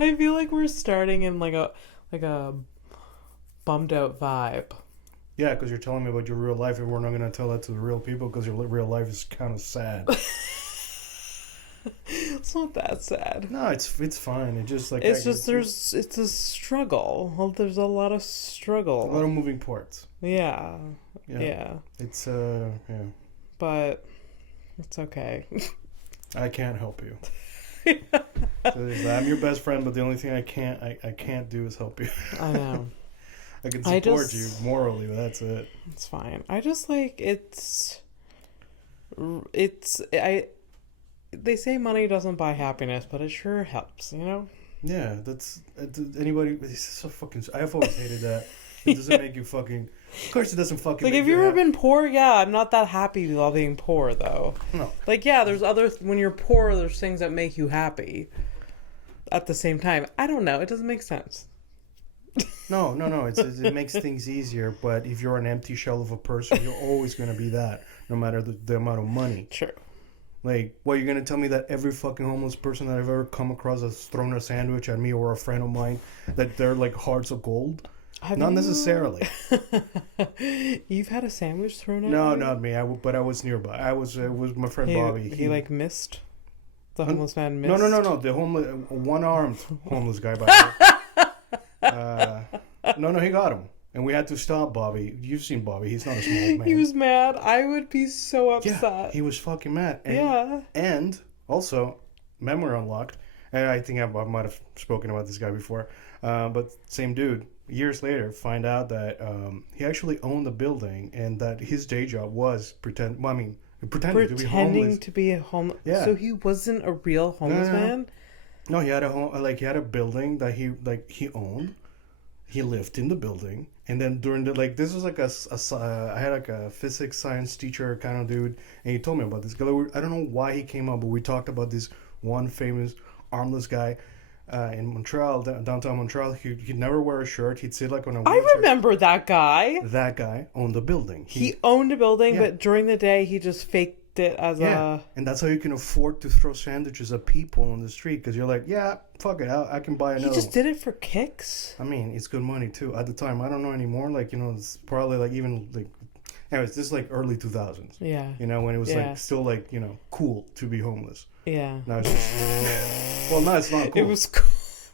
I feel like we're starting in like a bummed out vibe. Yeah, because you're telling me about your real life, and we're not going to tell that to the real people because your real life is kind of sad. It's not that sad. No, it's fine. It just like it's a struggle. Well, there's a lot of struggle. A lot of moving parts. Yeah. It's yeah. But it's okay. I can't help you. I'm your best friend, but the only thing I can't do is help you. I know. I can support you morally, but that's it. It's fine. I just like they say money doesn't buy happiness, but it sure helps, you know? Yeah, that's anybody. It's so fucking. I've always hated that. It doesn't make you fucking. Of course, it doesn't fucking. Like, make have you ever been poor? Yeah, I'm not that happy while being poor, though. No. Like, yeah, there's when you're poor, there's things that make you happy. At the same time, I don't know. It doesn't make sense. No. It makes things easier, but if you're an empty shell of a person, you're always going to be that, no matter the amount of money. True. Like, what, you're going to tell me that every fucking homeless person that I've ever come across has thrown a sandwich at me or a friend of mine, that they're like hearts of gold? Not necessarily. You've had a sandwich thrown at you? No, not me. But I was nearby. It was my friend Bobby. He like missed? The homeless man missed? No. The one-armed homeless guy, by the way. No, he got him. And we had to stop Bobby. You've seen Bobby. He's not a small man. He was mad. I would be so upset. Yeah, he was fucking mad. And also, memory unlocked. And I think I might have spoken about this guy before. But same dude. Years later, find out that he actually owned the building and that his day job was pretending to be homeless. To be a homeless. Yeah. So he wasn't a real homeless man? No, he had he had a building that he owned. He lived in the building, and then during the this was like I had like a physics science teacher kind of dude, and he told me about this guy. I don't know why he came up, but we talked about this one famous armless guy in Montreal, downtown Montreal. He'd never wear a shirt. He'd sit like on a wheelchair. I remember that guy. That guy owned the building. He owned a building, but during the day he just faked it as a... And that's how you can afford to throw sandwiches at people on the street, because you're like, yeah, fuck it, I can buy another. He just did it for kicks? I mean, it's good money too. At the time, I don't know anymore, it's probably anyways, this is like early 2000s. Yeah. When it was still cool to be homeless. Yeah. Now it's just... Well, no, it's not cool. It was cool.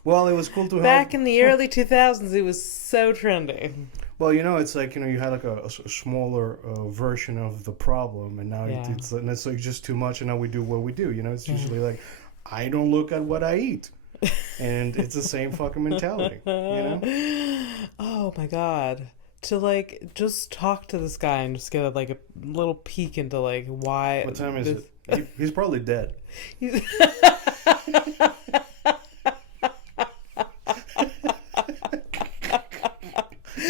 Well, it was cool to Back in the early 2000s, it was so trendy. Well, it's like, you had like a smaller version of the problem, and now it's like just too much, and now we do what we do. It's usually like, I don't look at what I eat. And it's the same fucking mentality, Oh, my God. To, just talk to this guy and just get, a little peek into, why... What time is it? He's probably dead.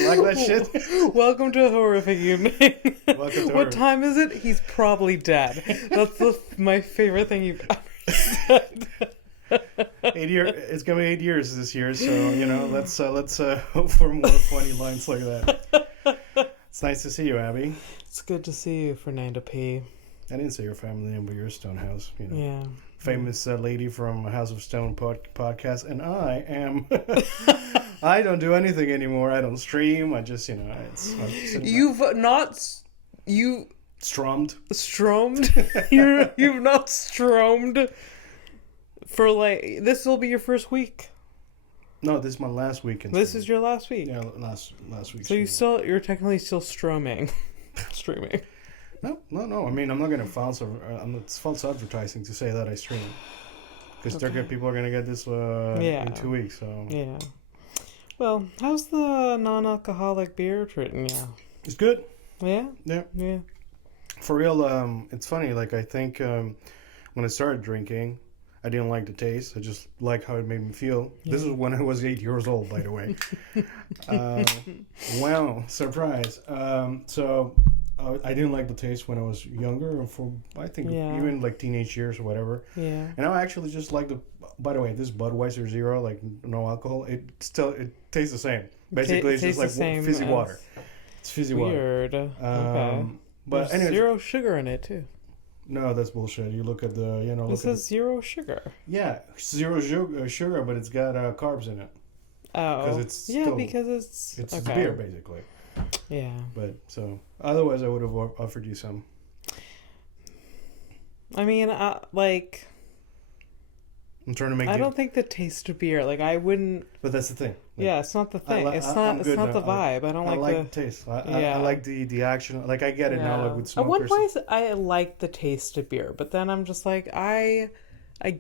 Like that shit. Welcome to a horrific evening. What time is it? He's probably dead. That's my favorite thing you've ever said. 8 years. It's gonna be 8 years this year, so let's hope for more funny lines like that. It's nice to see you, Abby. It's good to see you, Fernando P. I didn't say your family name, but you're Stonehouse. Yeah. Famous lady from House of Stone podcast, and I am. I don't do anything anymore. I don't stream. I just, You've not... You... Stromed? You've not stromed for, This will be your first week. No, this is my last week. This is your last week? Yeah, last week. So you're technically still streaming. No. I mean, I'm not going to it's false advertising to say that I stream. Because people are going to get this in 2 weeks, so... Yeah. Well, how's the non-alcoholic beer treating you? It's good. Yeah? Yeah. For real, it's funny. I think when I started drinking, I didn't like the taste. I just liked how it made me feel. Yeah. This was when I was 8 years old, by the way. Wow, surprise. So I didn't like the taste when I was younger, even teenage years or whatever. Yeah. And I actually just like by the way, this Budweiser Zero, no alcohol, it tastes the same. Basically, it's just like fizzy water. It's fizzy water. Weird. Okay. But there's zero sugar in it too. No, that's bullshit. You look at the, This is zero sugar. Yeah, zero sugar, but it's got carbs in it. Oh. Because it's because it's okay. beer, basically. Yeah. But, so, otherwise I would have offered you some. I mean, like... I'm trying to make I don't think the taste of beer, like, I wouldn't... But that's the thing. Like, yeah, it's not the thing. It's not the vibe. I don't like the... I like the taste. I like the action. Like, I get it now, like, with smokers. At one point, I like the taste of beer, but then I'm just like, I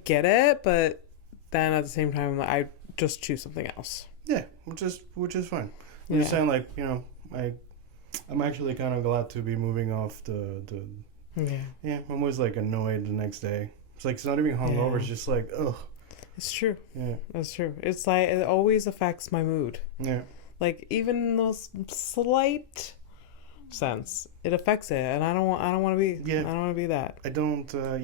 get it, but then at the same time, I just choose something else. Yeah, which is fine. I'm just saying, like, I'm actually kind of glad to be moving off the... Yeah, I'm always, like, annoyed the next day. It's like, it's not even hungover, it's just like, ugh. It's true. Yeah. That's true. It's like, it always affects my mood. Yeah. Like, even those slight sense, it affects it, and I don't want to be. Yeah. I don't want to be that. I don't. I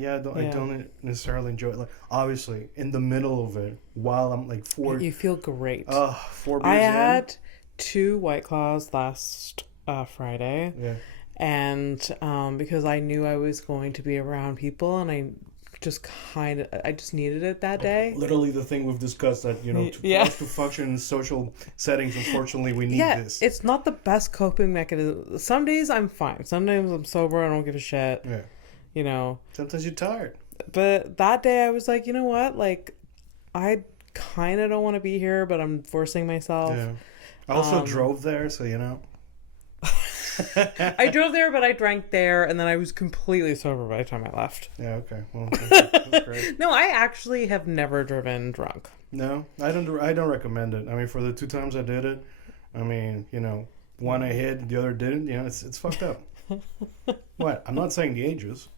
don't necessarily enjoy it. Like, obviously, in the middle of it, while I'm like you feel great. 4 beers I had 2 White Claws last Friday. Yeah. And because I knew I was going to be around people, and I just needed it that day. Literally the thing we've discussed, that for us to function in social settings, unfortunately we need this. It's not the best coping mechanism. Some days I'm fine, some days I'm sober, I don't give a shit. Sometimes you're tired, but that day I was like, you know what, like, I kind of don't want to be here, but I'm forcing myself. I also drove there, so I drove there, but I drank there, and then I was completely sober by the time I left. Yeah, okay. Well, that's great. No, I actually have never driven drunk. No, I don't recommend it. I mean, for the 2 times I did it, I mean, one I hit, the other didn't. It's fucked up. What? I'm not saying the ages.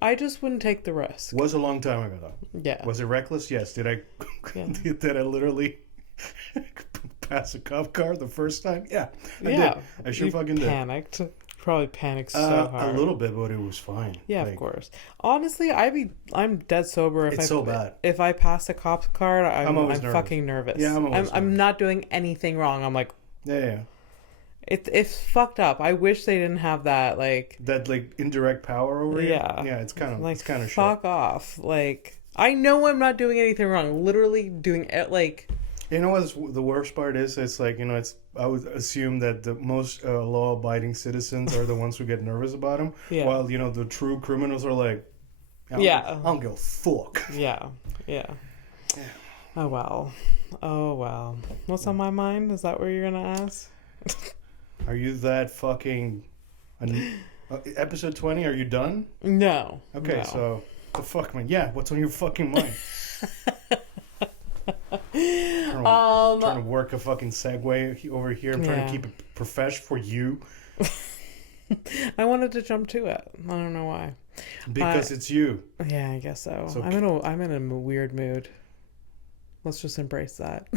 I just wouldn't take the risk. Was a long time ago, though. Yeah. Was it reckless? Yes. Did I literally pass a cop car the first time? Yeah, I did. I sure fucking did. Panicked. Probably panicked so hard. A little bit, but it was fine. Yeah, of course. Honestly, I'm dead sober. It's so bad. If I pass a cop's car, I'm fucking nervous. Yeah, I'm not doing anything wrong. I'm like, yeah. It's fucked up. I wish they didn't have that indirect power over you. Yeah, it's kind of like, it's kind of fuck off. Like, I know I'm not doing anything wrong. Literally doing it like. You know what the worst part is? It's like, I would assume that the most law-abiding citizens are the ones who get nervous about them, while the true criminals are like, I don't give a fuck. Yeah. Oh well. What's on my mind? Is that what you're gonna ask? Are you that fucking episode 20? Are you done? No. Okay, no. So the fuck, man. Yeah, what's on your fucking mind? Trying to work a fucking segue over here. I'm trying to keep it profesh for you. I wanted to jump to it. I don't know why. Because it's you. Yeah, I guess so. I'm in a weird mood. Let's just embrace that.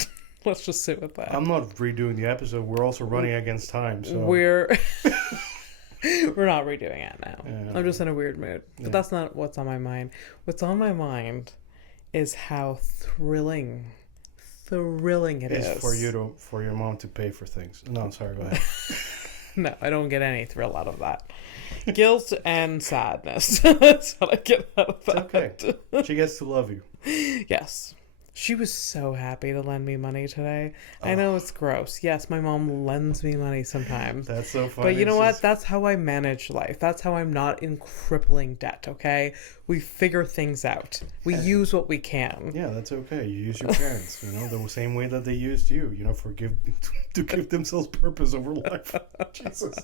Let's just sit with that. I'm not redoing the episode. We're also running against time, so we're not redoing it now. Yeah. I'm just in a weird mood. But that's not what's on my mind. What's on my mind is how thrilling it is for your mom to pay for things. No, I'm sorry, go ahead. No, I don't get any thrill out of that. Guilt and sadness. That's what I get out of that. It's okay. She gets to love you. Yes. She was so happy to lend me money today. I know it's gross. Yes, my mom lends me money sometimes. That's so funny. But you know what? That's how I manage life. That's how I'm not in crippling debt, okay? We figure things out. We use what we can. Yeah, that's okay. You use your parents, the same way that they used you, to give themselves purpose over life. Jesus.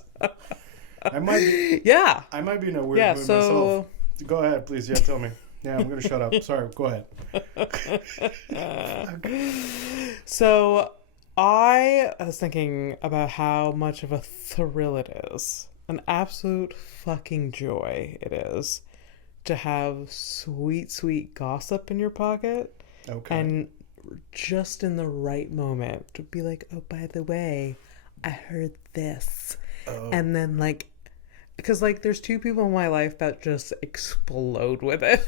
I might be in a weird mood myself. Go ahead, please. Yeah, tell me. Yeah, I'm going to shut up. Sorry, go ahead. So, I was thinking about how much of a thrill it is. An absolute fucking joy it is to have sweet, sweet gossip in your pocket. Okay. And just in the right moment to be like, oh, by the way, I heard this. Oh. And then, because, there's 2 people in my life that just explode with it.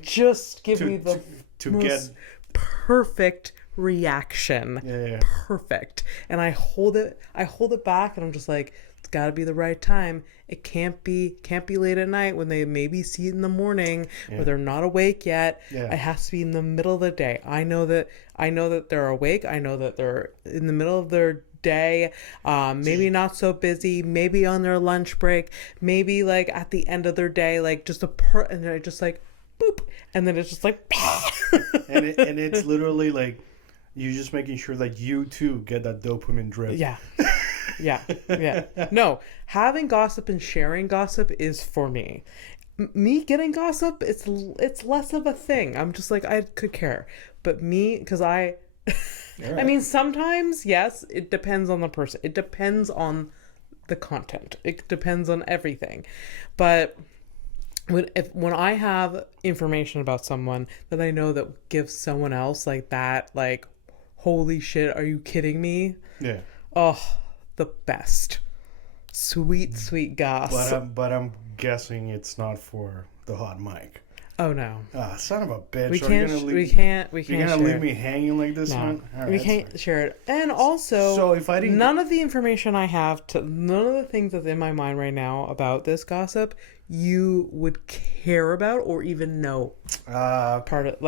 Just give me the most perfect reaction. Yeah. Perfect. And I hold it back, and I'm just like, it's got to be the right time. It can't be late at night when they maybe see it in the morning where they're not awake yet. Yeah. It has to be in the middle of the day. I know that they're awake. I know that they're in the middle of their day, maybe not so busy, maybe on their lunch break, maybe like at the end of their day, like just and they're just like boop, and then it's just like and it's literally like you just making sure that you too get that dopamine drip. Yeah. No, having gossip and sharing gossip is for me. Me getting gossip, it's less of a thing. I'm just like, I could care, but me, because I Right. I mean, sometimes, yes, it depends on the person. It depends on the content. It depends on everything. But when I have information about someone that I know that gives someone else like that, like, holy shit, are you kidding me? Yeah. Oh, the best. Sweet goss. But I'm guessing it's not for the hot mic. Oh no. Ah, son of a bitch. We can't You're gonna leave me hanging like this, man? No, we can't share it. And also, so if I didn't, none of the information I have none of the things that's in my mind right now about this gossip, you would care about or even know. Part of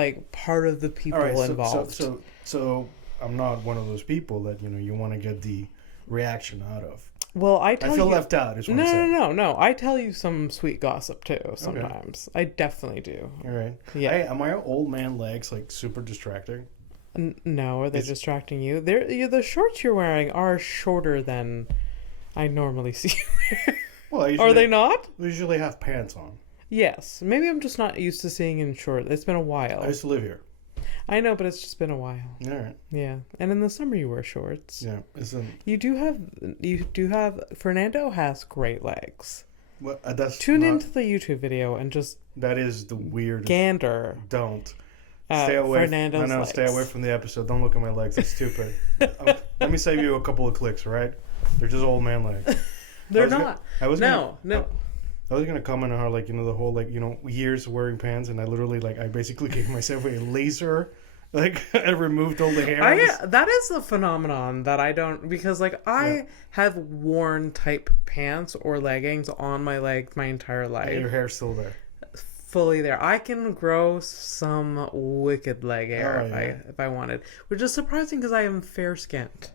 the people involved. So I'm not one of those people that you want to get the reaction out of. Well, I feel left out. Is what I'm saying. No. I tell you some sweet gossip too sometimes. Okay. I definitely do. All right. Yeah. Hey, are my old man legs like super distracting? No, are they distracting you? The shorts you're wearing are shorter than I normally see you wear. Well, are they not? We usually have pants on. Yes. Maybe I'm just not used to seeing in short. It's been a while. I used to live here. I know, but it's just been a while. All right. Yeah, and in the summer you wear shorts. Yeah, You do have. Fernando has great legs. Well, Tune into the YouTube video and just. That is the weirdest. Gander. Don't. Stay away. Fernando's legs. Stay away from the episode. Don't look at my legs. It's stupid. Let me save you a couple of clicks, all right? They're just old man legs. They're not. No. I was gonna comment on how the whole years wearing pants, and I literally I basically gave myself a laser, I removed all the hairs. That is a phenomenon that I don't, because I have worn type pants or leggings on my legs my entire life. And your hair's still there. Fully there. I can grow some wicked leg hair if I wanted, which is surprising because I am fair skinned.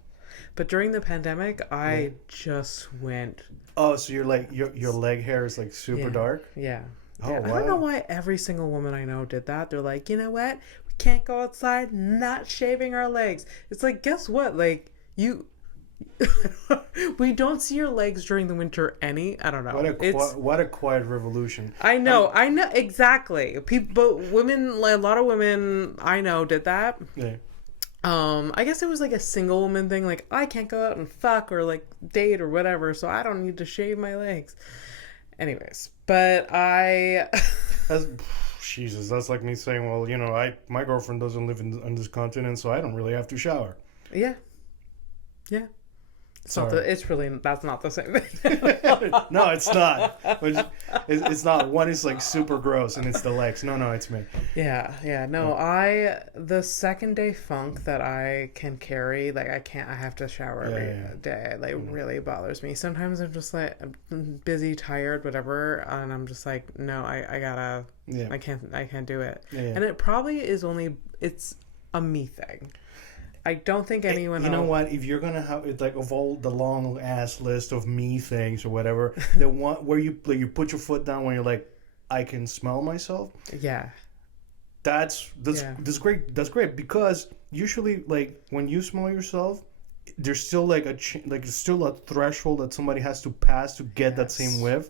But during the pandemic, I just went. Oh, so your leg hair is super dark? Yeah. Oh, yeah. wow. I don't know why every single woman I know did that. They're like, you know what? We can't go outside not shaving our legs. It's like, guess what? We don't see your legs during the winter I don't know. What a quiet revolution. I know exactly. Women, a lot of women I know did that. Yeah. I guess it was a single woman thing, I can't go out and fuck or date or whatever, so I don't need to shave my legs. Anyways, but Jesus, that's like me saying, well, my girlfriend doesn't live on this continent, so I don't really have to shower. Yeah. That's not the same thing. No, it's not. It's not. One is super gross, and it's the legs. No, it's me. Yeah. No, the second day funk that I can carry, I have to shower every day. Really bothers me. Sometimes I'm just I'm busy, tired, whatever, and I'm just no, I gotta. Yeah. I can't do it. Yeah. And it probably it's a me thing. I don't think anyone. You know what? If you're gonna have it, of all the long ass list of me things or whatever, the one where you you put your foot down when you're I can smell myself. Yeah. That's great. That's great because usually when you smell yourself, there's still still a threshold that somebody has to pass to get that same whiff.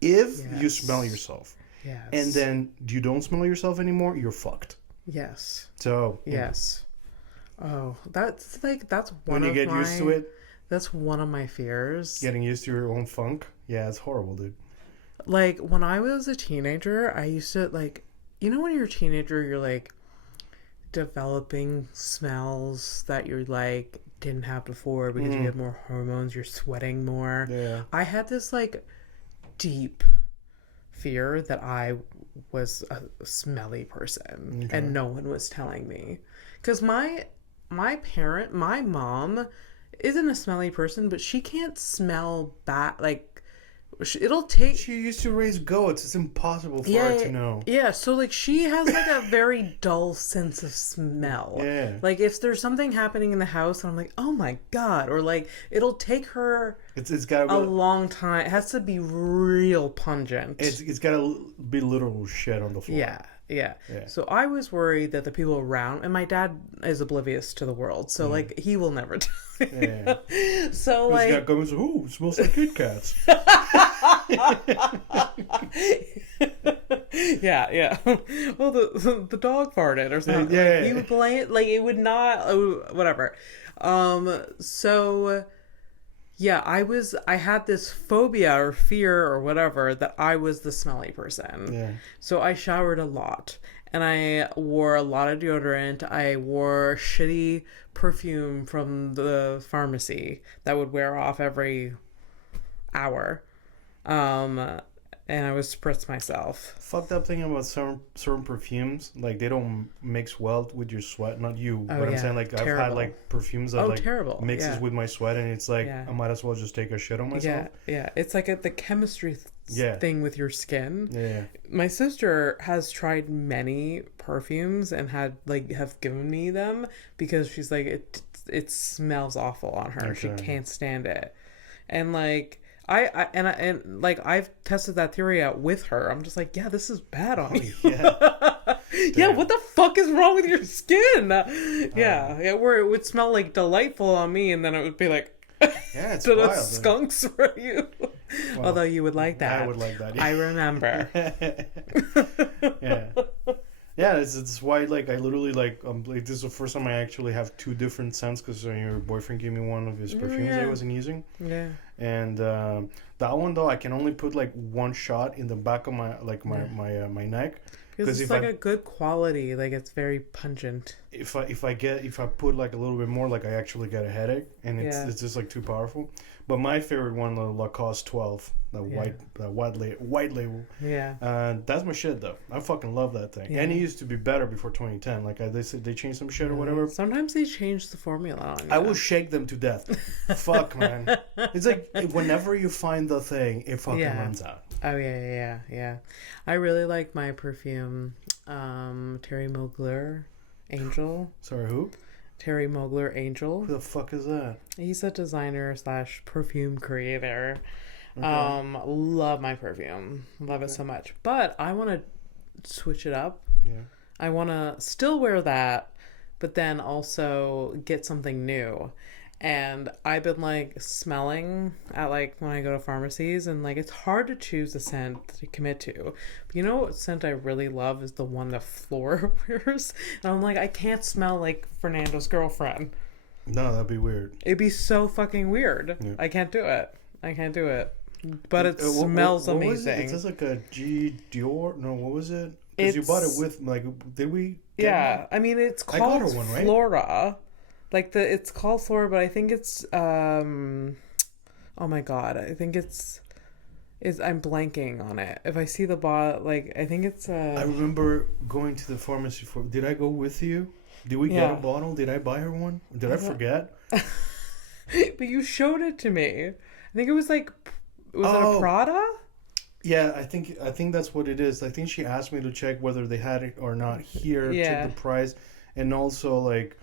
If you smell yourself, and then you don't smell yourself anymore, you're fucked. Yes. So yes. Oh, that's one when you get used to it. That's one of my fears. Getting used to your own funk. Yeah, it's horrible, dude. When I was a teenager, I used to when you're a teenager, you're developing smells that you're didn't have before because you have more hormones. You're sweating more. Yeah. I had this deep fear that I was a smelly person and no one was telling me because my mom isn't a smelly person, but she can't smell bad. Like, it'll take. She used to raise goats. It's impossible for her to know. Yeah, so like she has like a very dull sense of smell. Yeah. Like if there's something happening in the house and I'm like, oh my god, or like it'll take her It's got a long time. It has to be real pungent. It's got to be literal shit on the floor. Yeah. So I was worried that the people around, and my dad is oblivious to the world, so like he will never tell me. Yeah. So like, this guy comes, ooh, it smells like Kit Kats. yeah. Well, the dog farted or something. Yeah. Like, he would blame it. Like it would not. Whatever. So. Yeah, I had this phobia or fear or whatever that I was the smelly person. Yeah. So I showered a lot and I wore a lot of deodorant. I wore shitty perfume from the pharmacy that would wear off every hour. And I would spritz myself. Fucked up thing about certain perfumes, like they don't mix well with your sweat. Not you, but I'm saying like terrible. I've had like perfumes that like terrible. mixes with my sweat, and it's like I might as well just take a shit on myself. Yeah. It's like the chemistry thing with your skin. Yeah. My sister has tried many perfumes and have given me them because she's like it smells awful on her. Okay. She can't stand it, and like. I've tested that theory out with her. I'm just like, yeah, this is bad on you. Yeah, what the fuck is wrong with your skin? Where it would smell like delightful on me, and then it would be like, it's wild, skunks for you. Well, although you would like that. I would like that. Yeah. I remember. Yeah, it's why like I literally like this is the first time I actually have two different scents because your boyfriend gave me one of his perfumes that he wasn't using. Yeah. And that one though I can only put like one shot in the back of my my neck because it's like a good quality, like it's very pungent. If I put like a little bit more, like I actually get a headache, and it's just like too powerful. But my favorite one, the Lacoste 12, white label. Yeah. That's my shit though. I fucking love that thing. Yeah. And it used to be better before 2010. Like they said, they changed some shit or whatever. Sometimes they change the formula on you. I will shake them to death. Fuck, man. It's like whenever you find the thing, it fucking runs out. Oh yeah. I really like my perfume, Terry Mugler Angel. Sorry, who? Terry Mugler Angel. Who the fuck is that? He's a designer / perfume creator. Okay. Love my perfume. Love it so much. But I want to switch it up. Yeah. I want to still wear that, but then also get something new. And I've been like smelling at like when I go to pharmacies, and like it's hard to choose a scent to commit to. But you know what scent I really love is the one that Flora wears. And I'm like, I can't smell like Fernando's girlfriend. No, that'd be weird. It'd be so fucking weird. Yeah. I can't do it. But it smells amazing. Was it? Is this like a G Dior? No, what was it? Because you bought it with like, did we? I mean, it's called one, right? Flora. Like it's called Flora, but I think it's oh my god, I think I'm blanking on it. If I see the bottle, like I think it's I remember going to the pharmacy did I go with you? Did we get a bottle? Did I buy her one? Did I forget? But you showed it to me. I think it was like it a Prada? Yeah, I think that's what it is. I think she asked me to check whether they had it or not here, check the price, and also like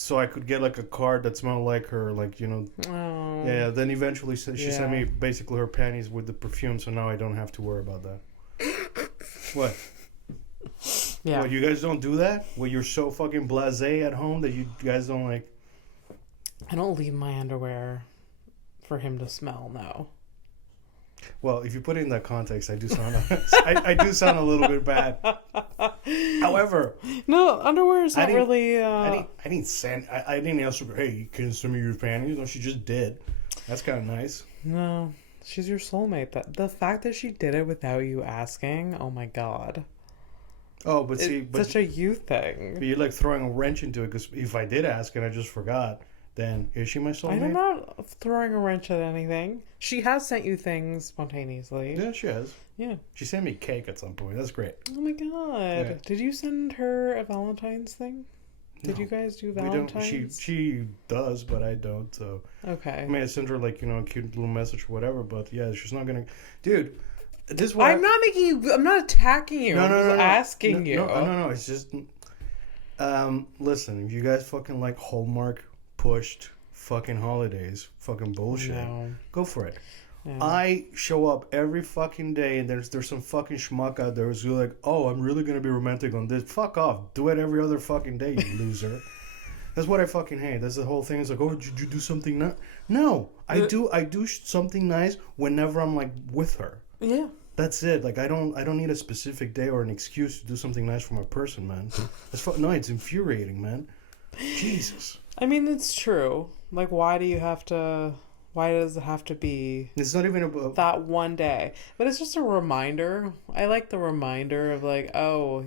so I could get like a card that smelled like her, like, you know. Oh. Yeah, then eventually she sent me basically her panties with the perfume, so now I don't have to worry about that. What? Yeah. What, you guys don't do that? Well, you're so fucking blasé at home that you guys don't like... I don't leave my underwear for him to smell, no. Well, if you put it in that context, I do sound I do sound a little bit bad. However, no, underwear is not really. I didn't ask her. Hey, can you send me your panties? No, she just did. That's kind of nice. No, she's your soulmate. The fact that she did it without you asking, oh my god. Oh, but see, such a you thing. But you're like throwing a wrench into it because if I did ask and I just forgot, then is she my soulmate? I'm not throwing a wrench at anything. She has sent you things spontaneously. Yeah, she has. Yeah. She sent me cake at some point. That's great. Oh my god. Yeah. Did you send her a Valentine's thing? Did you guys do We don't. Valentine's? She does, but I don't. So Okay. I mean, I sent her like a cute little message or whatever. But yeah, she's not gonna. Dude, this one. I'm not making you. I'm not attacking you. I'm just asking you. No. It's just. Listen, if you guys fucking like Hallmark pushed fucking holidays, fucking bullshit, No. go for it. Yeah. I show up every fucking day, and there's some fucking schmuck out there who's like, oh, I'm really gonna be romantic on this. Fuck off. Do it every other fucking day, you loser. That's what I fucking hate. That's the whole thing. It's like, oh, did you do something nice? No, I do something nice whenever I'm like with her. Yeah. That's it. Like I don't need a specific day or an excuse to do something nice for my person, man. No, it's infuriating, man. Jesus. I mean, it's true. Like, why does it have to be It's not even about that one day? But it's just a reminder. I like the reminder of like, oh,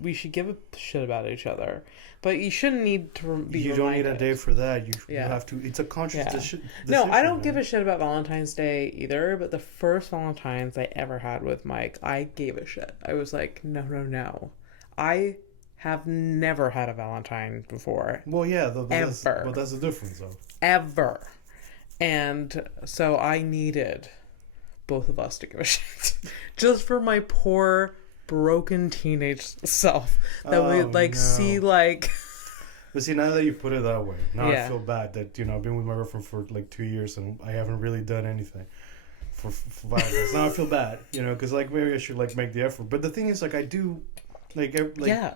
we should give a shit about each other. But you shouldn't need to be You reminded. don't need a day for that. You have to. It's a conscious decision. No, I don't give a shit about Valentine's Day either. But the first Valentine's I ever had with Mike, I gave a shit. I was like, no. I have never had a Valentine before. Well, yeah. Ever. But that's the difference, though. Ever. And so I needed both of us to give a shit. Just for my poor, broken teenage self. That would see like... But see, now that you put it that way, now Yeah. I feel bad that, I've been with my girlfriend for like 2 years and I haven't really done anything for Valentine's. Now I feel bad, because like maybe I should like make the effort. But the thing is, like I do, yeah.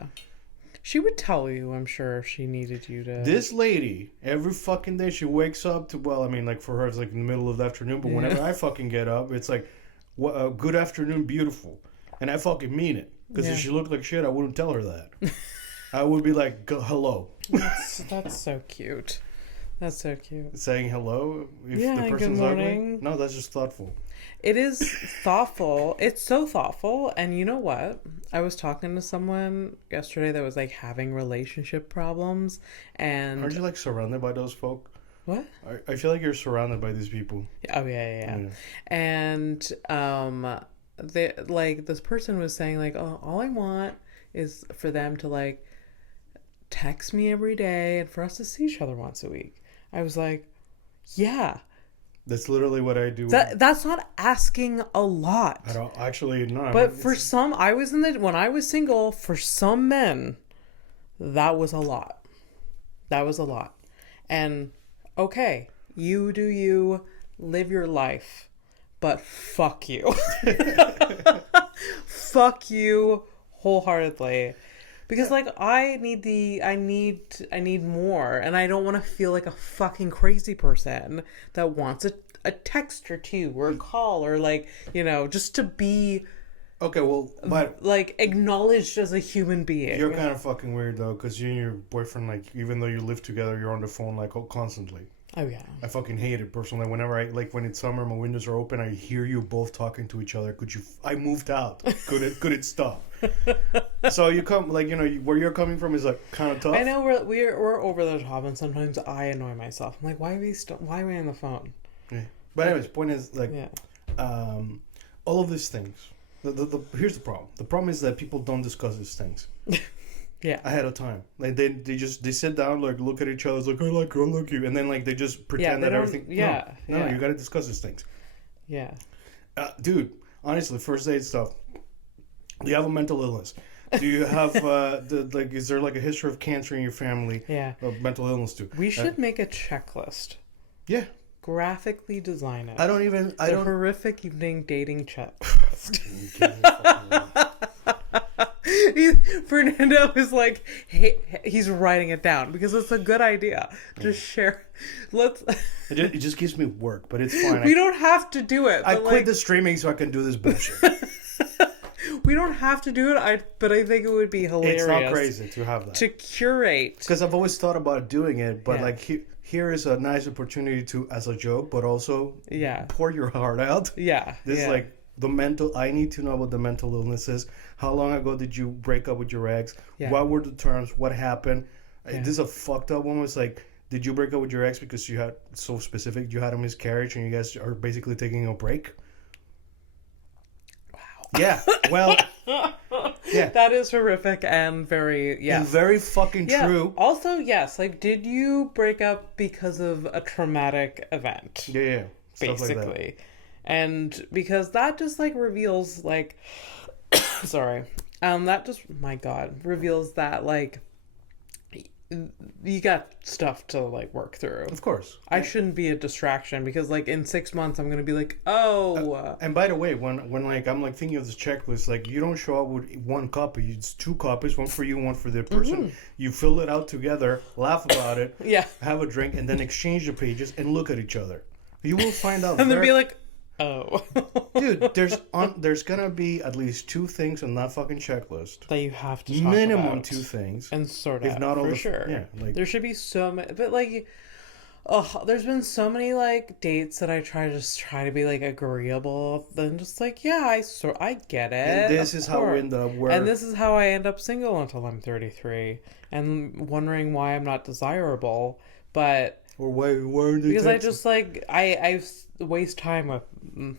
She would tell you, I'm sure, if she needed you to... This lady, every fucking day she wakes up to, well, I mean, like for her it's like in the middle of the afternoon, but whenever I fucking get up, it's like, good afternoon, beautiful. And I fucking mean it. Because if she looked like shit, I wouldn't tell her that. I would be like, hello. That's so cute. That's so cute. Saying hello if Yeah, the person's good ugly? morning. No, that's just thoughtful. It is thoughtful. It's so thoughtful. And you know what? I was talking to someone yesterday that was like having relationship problems. And Aren't you like surrounded by those folk? what? I feel like you're surrounded by these people. Oh yeah. And they like this person was saying like, oh, all I want is for them to like text me every day and for us to see each other once a week. I was like, yeah. That's literally what I do. That's not asking a lot. I don't actually no. But for some, when I was single, for some men, that was a lot. That was a lot. And okay, you do you, live your life, but fuck you. Fuck you wholeheartedly. Because like I need more, and I don't want to feel like a fucking crazy person that wants a text or two or a call or like, just to be okay, well, but like acknowledged as a human being. you're kind of fucking weird though, because you and your boyfriend, like, even though you live together, you're on the phone like constantly. Oh yeah. I fucking hate it personally. Whenever when it's summer, my windows are open, I hear you both talking to each other. I moved out. Could it stop? So you come, like, where you're coming from is like kind of tough. I know we're over the top, and sometimes I annoy myself. I'm like, why are we on the phone? Yeah. But anyways, point is like, Yeah. all of these things. Here's the problem. The problem is that people don't discuss these things. Yeah. Ahead of time. Like they sit down, like look at each other, like I like you, and then like they just pretend that everything. Yeah. No, you gotta discuss these things. Yeah. Dude, honestly, first date stuff. Do you have a mental illness? Do you have is there like a history of cancer in your family? Yeah. Of mental illness too. We should make a checklist. Yeah. Graphically design it. I don't. Horrific evening dating checklist. Fernando is like, he's writing it down because it's a good idea. Just share. It just gives me work, but it's fine. We don't have to do it. I quit the streaming so I can do this bullshit. We don't have to do it, but I think it would be hilarious. It's not crazy to have that. To curate. Because I've always thought about doing it, but here is a nice opportunity to, as a joke, but also pour your heart out. Yeah. This like I need to know about the mental illnesses. How long ago did you break up with your ex? Yeah. What were the terms? What happened? Yeah. This is a fucked up one. Was like, did you break up with your ex because you had so specific? You had a miscarriage and you guys are basically taking a break? Wow. Yeah. Well, Yeah. That is horrific and very, yeah. And very fucking Yeah. true. Also, yes, like, did you break up because of a traumatic event? Yeah. Stuff Basically. like that. And because that just, like, reveals, like, sorry. That just, my God, reveals that, like, you got stuff to, like, work through. Of course. I shouldn't be a distraction because, like, in 6 months, I'm gonna be like, oh. And by the way, when like I'm like thinking of this checklist, like you don't show up with one copy. It's 2 copies, one for you, one for the person. You fill it out together, laugh about it, Yeah. have a drink, and then exchange the pages and look at each other. You will find out. And then be like, oh. Dude, there's gonna be at least 2 things on that fucking checklist. That you have to talk Minimum about. 2 things. And sort if out, not all for the, sure. Yeah, like there should be so many, but like, there's been so many like dates that I try to be like agreeable, then just like, yeah, I get it. and this is how we end up where. And this is how I end up single until I'm 33 and wondering why I'm not desirable, but or why are they because I texting? just like I waste time with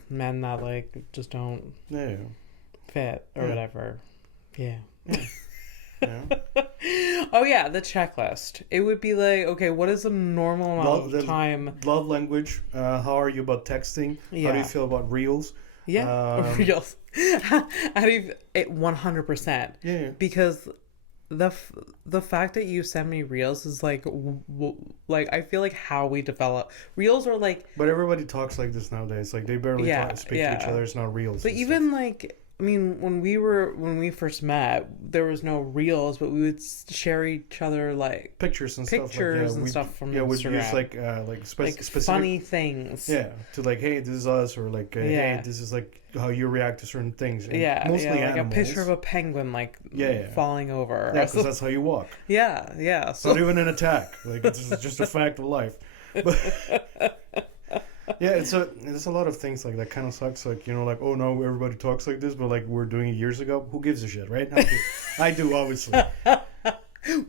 men that like just don't Yeah. fit or whatever. Yeah. Yeah. Oh yeah, the checklist. It would be like, okay, what is a normal amount of time? Love language. How are you about texting? How do Yeah. you feel about reels? Yeah, reels. How do you? 100%. Yeah. Because the fact that you send me reels is like like I feel like how we develop reels are like. But everybody talks like this nowadays. Like they barely speak to each other. It's not reels. But even like. I mean, when we first met, there was no reels, but we would share each other like pictures and stuff from Instagram. We'd use like specific funny things. Yeah, to like, hey, this is us, or like, hey, this is like how you react to certain things. And mostly like animals. a picture of a penguin like falling over. Yeah, because that's how you walk. Yeah. So not even an attack. Like it's just a fact of life. But yeah, it's a lot of things like that kind of sucks. Like, you know, like, oh no, everybody talks like this, but like we're doing it years ago. Who gives a shit, right? I do, obviously.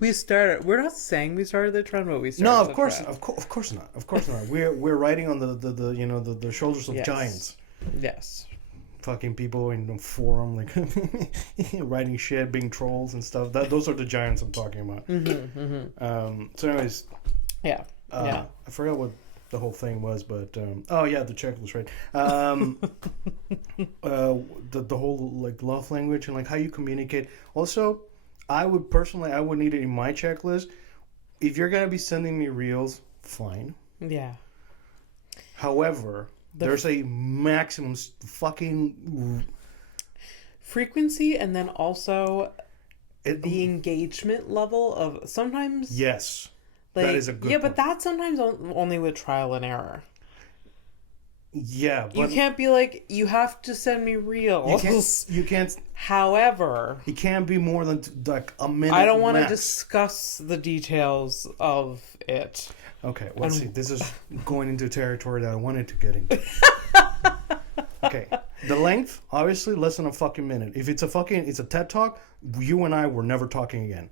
We're not saying we started the trend, but we started. No, of course not. Of course not. We're riding on the shoulders of giants. Yes. Fucking people in the forum, like writing shit, being trolls and stuff. Those are the giants I'm talking about. So, anyways, I forgot what the whole thing was, but the checklist, right? The whole like love language and like how you communicate. Also, I would need it in my checklist. If you're gonna be sending me reels, fine. Yeah. However, there's a maximum fucking frequency, and then also the engagement level of sometimes. Yes. Like, that is a good point. But that's sometimes only with trial and error. Yeah, but you can't be like, you have to send me reels. You can't. However, it can't be more than like a minute. I don't want to discuss the details of it. Okay, let's see. This is going into territory that I wanted to get into. Okay, the length, obviously, less than a fucking minute. If it's a TED Talk, you and I were never talking again.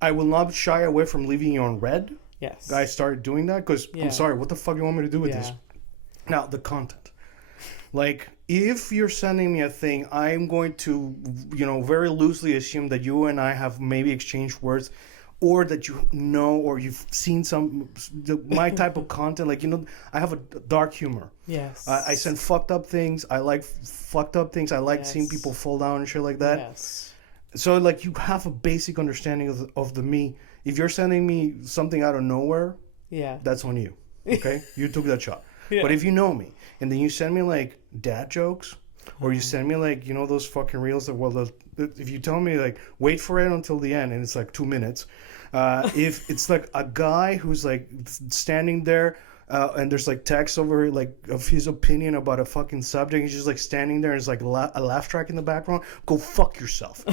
I will not shy away from leaving you on red. Yes. Guys started doing that because I'm sorry, what the fuck do you want me to do with this? Now, the content. Like, if you're sending me a thing, I'm going to, very loosely assume that you and I have maybe exchanged words, or that you know, or you've seen my type of content. Like, I have a dark humor. Yes. I send fucked up things. I like fucked up things. I like seeing people fall down and shit like that. Yes. So, like, you have a basic understanding of the me. If you're sending me something out of nowhere, that's on you. Okay? You took that shot. Yeah. But if you know me, and then you send me, like, dad jokes, or you send me, like, those fucking reels that, if you tell me, like, wait for it until the end, and it's, like, 2 minutes, if it's, like, a guy who's, like, standing there, and there's like text over like of his opinion about a fucking subject. He's just like standing there and there's like a laugh track in the background. Go fuck yourself.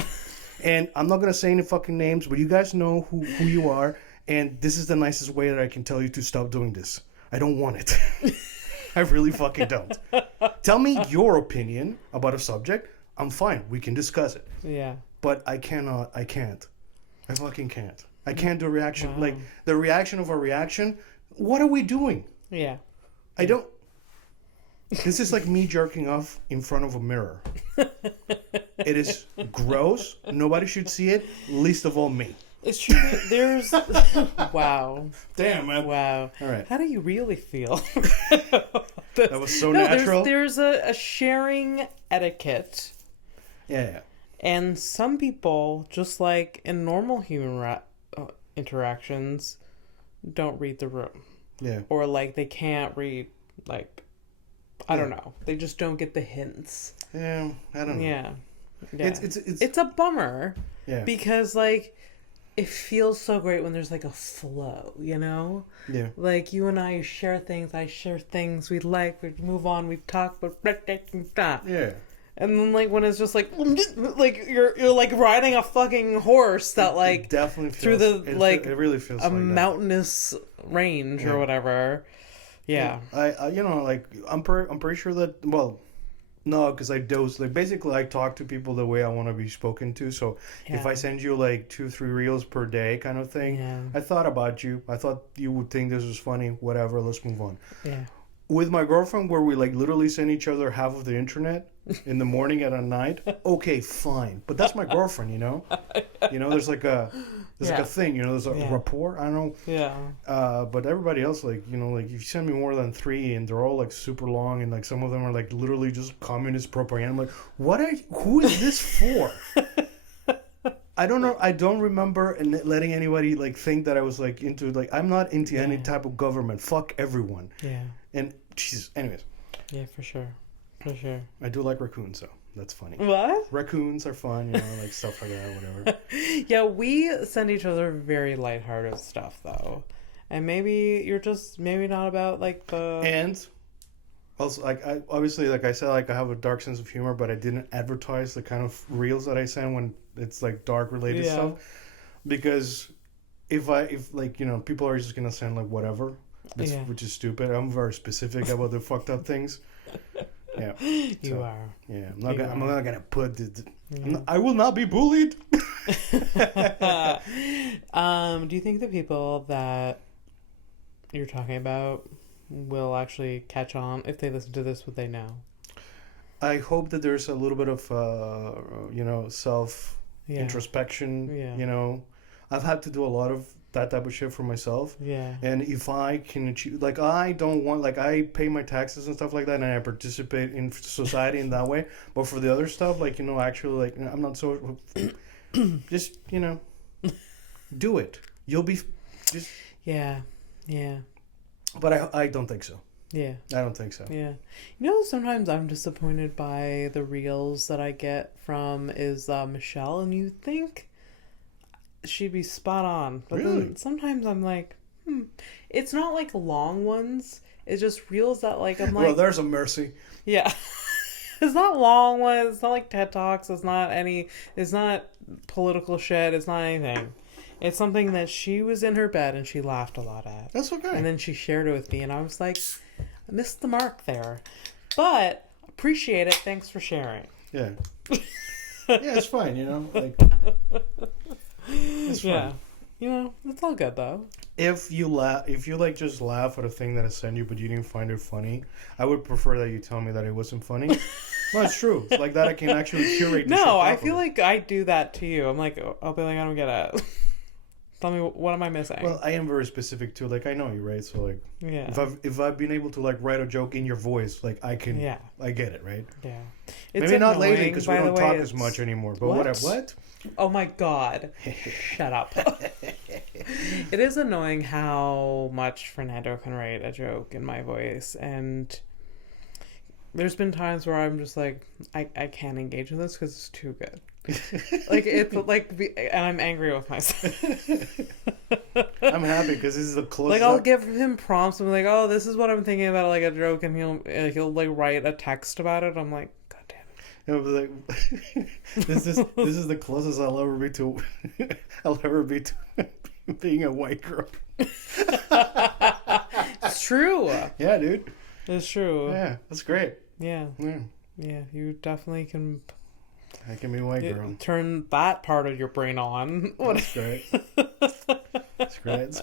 And I'm not gonna say any fucking names, but you guys know who you are. And this is the nicest way that I can tell you to stop doing this. I don't want it. I really fucking don't. Tell me your opinion about a subject. I'm fine. We can discuss it. Yeah. But I cannot. I can't. I fucking can't. I can't do a reaction. Wow. Like the reaction of a reaction. What are we doing? Yeah. I don't. This is like me jerking off in front of a mirror. It is gross. Nobody should see it, least of all me. It's true. There's wow. Damn, man. Wow. All right. How do you really feel? That was so natural. There's a sharing etiquette. Yeah. And some people, just like in normal human interactions, don't read the room. Yeah. Or like they can't read, like, I don't know. They just don't get the hints. Yeah, I don't know. Yeah. It's a bummer. Yeah. Because like it feels so great when there's like a flow, you know? Yeah. Like you and I share things, I share things we like, we move on, we talk, but yeah. and then like when it's just like you're like riding a fucking horse that like it definitely feels, through the it really feels a like mountainous range or whatever. Yeah. I you know, like I'm pretty sure that, well, no, because I dose, like basically I talk to people the way I want to be spoken to. So if I send you like 2-3 reels per day kind of thing, I thought about you. I thought you would think this was funny. Whatever, let's move on. Yeah. With my girlfriend, where we like literally send each other half of the internet in the morning and at night. Okay, fine, but that's my girlfriend, you know. You know, there's like a thing, you know, there's a rapport. I don't know. Yeah. But everybody else, like, you know, like if you send me more than 3 and they're all like super long and like some of them are like literally just communist propaganda, I'm like, who is this for? I don't know. I don't remember letting anybody like think that I was like into, like, I'm not into any type of government. Fuck everyone. Yeah. And Jesus. Anyways. Yeah, for sure. For sure. I do like raccoons, so that's funny. What? Raccoons are fun, you know, like stuff like that, whatever. Yeah, we send each other very lighthearted stuff though, and maybe you're just not about like the. And also, like, I obviously, like I said, like I have a dark sense of humor, but I didn't advertise the kind of reels that I send when it's like dark related stuff, because if like, you know, people are just gonna send like whatever, which is stupid. I'm very specific about the fucked up things. Yeah, you are. Yeah, I'm not gonna put it. I will not be bullied. Do you think the people that you're talking about will actually catch on if they listen to this? Would they know? I hope that there's a little bit of you know, self introspection. Yeah. You know, I've had to do a lot of that type of shit for myself. Yeah. And if I can achieve, like, I don't want, like, I pay my taxes and stuff like that, and I participate in society in that way. But for the other stuff, like, you know, actually, like, I'm not so, just, you know, do it. You'll be, just. Yeah. Yeah. But I don't think so. Yeah. I don't think so. Yeah. You know, sometimes I'm disappointed by the reels that I get from Michelle, and you think she'd be spot on, but really? Then sometimes I'm like, it's not like long ones, it's just reels that like I'm like, well, there's a mercy. Yeah. It's not long ones, it's not like TED Talks, it's not political shit, it's not anything. It's something that she was in her bed and she laughed a lot at. That's okay. And then she shared it with me and I was like, I missed the mark there, but appreciate it, thanks for sharing. Yeah. Yeah, it's fine, you know, like, it's fun. Yeah, you know, it's all good though. If you like just laugh at a thing that I sent you, but you didn't find it funny, I would prefer that you tell me that it wasn't funny. No, it's true. It's like that I can actually curate. No, I feel like I do that to you. I'm like, I'll be like, I don't get it. Tell me, what am I missing? Well, I am very specific too. Like, I know you, right? So like, yeah. If I've been able to like write a joke in your voice, like I can, I get it, right? Yeah. It's maybe not lately because we don't talk as much anymore. But whatever. What? Oh my God! Shut up. It is annoying how much Fernando can write a joke in my voice, and there's been times where I'm just like, I can't engage in this because it's too good. Like, it's like, and I'm angry with myself. I'm happy because this is the closest. Like, I'll give him prompts and be like, oh, this is what I'm thinking about, like a joke, and he'll like write a text about it. I'm like, God damn it. It'll be like, this is the closest I'll ever be to being a white girl. It's true. Yeah, dude. It's true. Yeah, that's great. Yeah. Yeah, you definitely can. I can be a white girl. Turn that part of your brain on. That's great. It's great. It's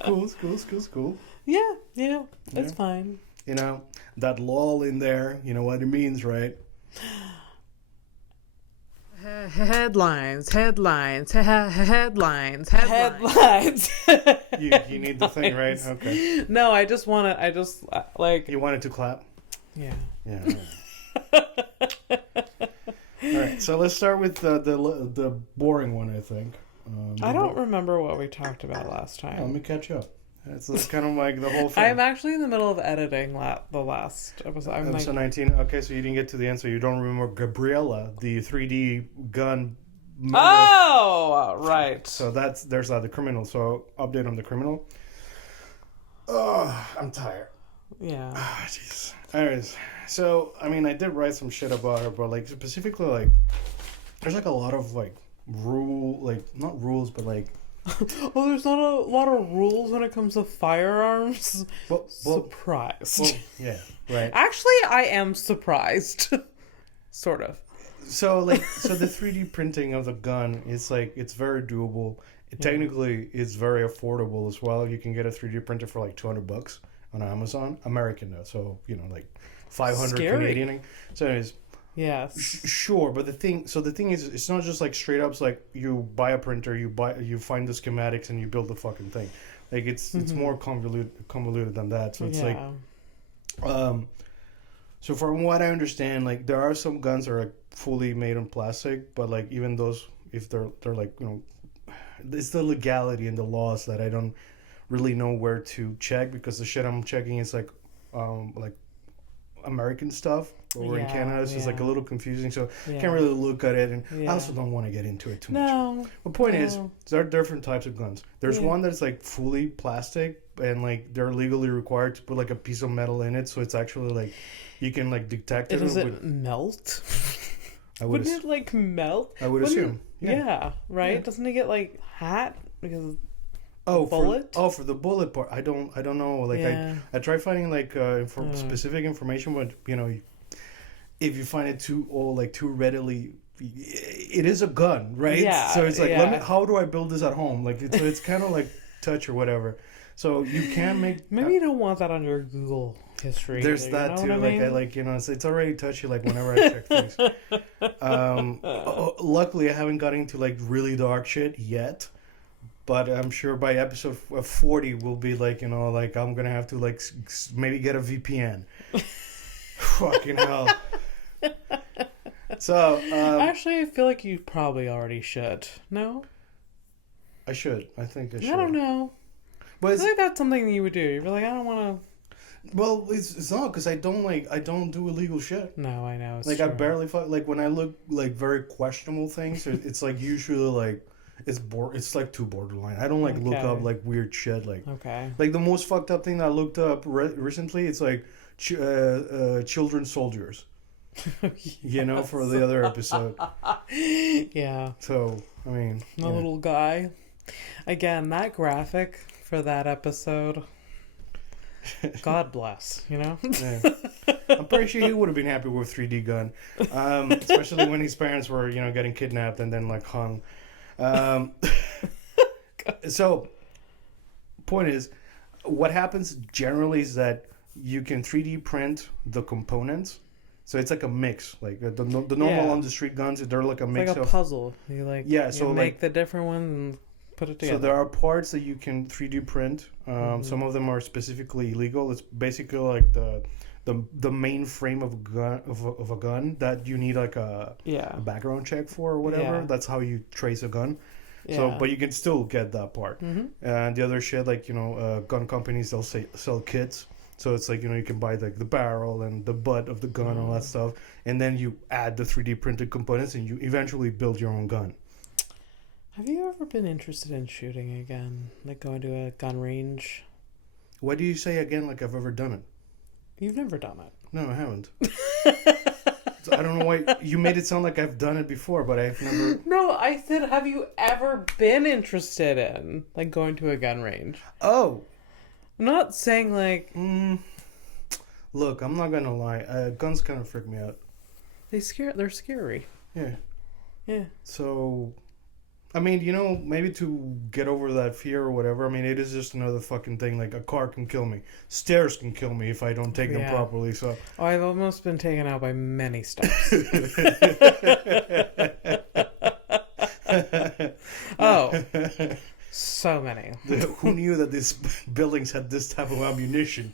cool. Yeah, you know, it's fine. You know, that lull in there. You know what it means, right? Headlines. You need the thing, right? Okay. No, I just want to. I just like. You wanted to clap? Yeah. Yeah. All right. So let's start with the boring one, I think. I don't remember what we talked about last Let time. me catch up. That's kind of like the whole thing. I'm actually in the middle of editing the last episode. I'm Episode 19. Okay, so you didn't get to the end, so you don't remember Gabriella, the 3D gun. Oh, right. So there's the criminal. So update on the criminal. Oh, I'm tired. Yeah. Ah, jeez. Anyways, so I mean, I did write some shit about her, but like specifically, like there's like a lot of like not rules, but like. Well, there's not a lot of rules when it comes to firearms. Surprised. Well, yeah, right. Actually, I am surprised. Sort of. So the 3D printing of the gun is like it's very doable. Technically, it's very affordable as well. You can get a 3D printer for like $200 on Amazon, American though. So like 500 Scary. Canadian. So anyways. Yes. Sure, but the thing is, it's not just like straight up. It's like you buy a printer, you find the schematics, and you build the fucking thing. Like it's more convoluted than that. So it's so from what I understand, like there are some guns that are like fully made in plastic, but like even those, if they're like it's the legality and the laws that I don't really know where to check, because the shit I'm checking is like American stuff over in Canada. It's just like a little confusing, so can't really look at it, and I also don't want to get into it too much. The point is, there are different types of guns. There's one that's like fully plastic, and like they're legally required to put like a piece of metal in it, so it's actually like you can like detect it. Does it melt? Wouldn't it like melt? I would assume. Yeah, right. Yeah. Doesn't it get like hot because? Bullet? For the bullet part, I don't know. Like I try finding like specific information, but if you find it too readily, it is a gun, right? Yeah. So it's like, how do I build this at home? Like it's kind of like touch or whatever. So you can make. Maybe you don't want that on your Google history. There's either, that too. It's already touchy. Like whenever I check things. Luckily, I haven't gotten into like really dark shit yet. But I'm sure by episode 40 we'll be like, like I'm gonna have to like maybe get a VPN. Fucking hell. So actually, I feel like you probably already should. No. I should. I think I should. I don't know. But I feel like that's something you would do. You're like, I don't want to. Well, it's not because I don't do illegal shit. No, I know. It's like true. I barely like when I look like very questionable things. It's like usually like. It's like too borderline. I don't like look up like weird shit like like the most fucked up thing that I looked up recently. It's like children soldiers. Yes. For the other episode. Yeah. So I mean, the little guy. Again, that graphic for that episode. God bless. Yeah. I'm pretty sure he would have been happy with 3D gun, especially when his parents were getting kidnapped and then like hung. So point is, what happens generally is that you can 3D print the components, so it's like a mix, like the normal on the street guns, they're like a mix like a puzzle. You make the different ones and put it together. So there are parts that you can 3D print. Some of them are specifically illegal. It's basically like the main frame of a gun that you need like a background check for or whatever. That's how you trace a gun. So, but you can still get that part. And the other shit, like gun companies, they'll sell kits. So it's like you can buy like the barrel and the butt of the gun and all that stuff, and then you add the 3D printed components, and you eventually build your own gun. Have you ever been interested in shooting again, like going to a gun range? What do you say again? Like I've ever done it? You've never done it. No, I haven't. So I don't know why you made it sound like I've done it before, but I've never. No, I said, have you ever been interested in like going to a gun range? Oh, I'm not saying like. Look, I'm not gonna lie. Guns kind of freak me out. They're scary. Yeah. Yeah. So, I mean, maybe to get over that fear or whatever. I mean, it is just another fucking thing. Like a car can kill me, stairs can kill me if I don't take them Yeah. properly. So, Oh, I've almost been taken out by many steps. Oh, so many. Who knew that these buildings had this type of ammunition?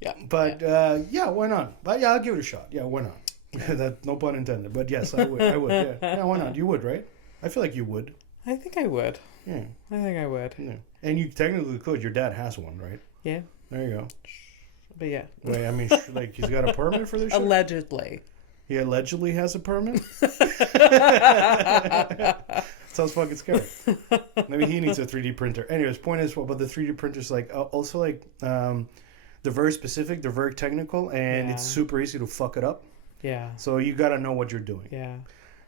Yeah. But yeah, why not? But yeah, I'll give it a shot. Yeah, why not? That no pun intended. But yes, I would. I would. Yeah. Yeah, why not? You would, right? I feel like you would. I think I would. Yeah. I think I would. Yeah. And you technically could. Your dad has one, right? Yeah. There you go. But yeah. Wait, I mean, like he's got a permit for this shit? Allegedly. He allegedly has a permit? Sounds fucking scary. Maybe he needs a 3D printer. Anyways, point is, but the 3D printers, like, also, like, they're very specific, they're very technical, and it's super easy to fuck it up. Yeah. So you gotta know what you're doing. Yeah.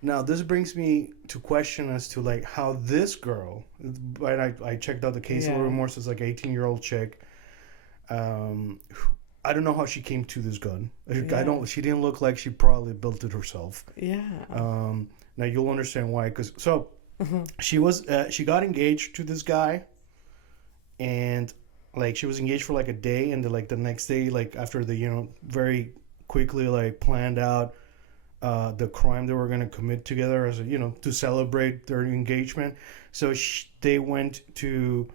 Now, this brings me to question as to, like, how this girl, and I checked out the case a little bit more, so it's like an 18-year-old chick. I don't know how she came to this gun. She didn't look like she probably built it herself. Yeah. Now you'll understand why, she got engaged to this guy, and like she was engaged for like a day, and the next day, like after the very quickly like planned out the crime they were going to commit together as to celebrate their engagement. So they went to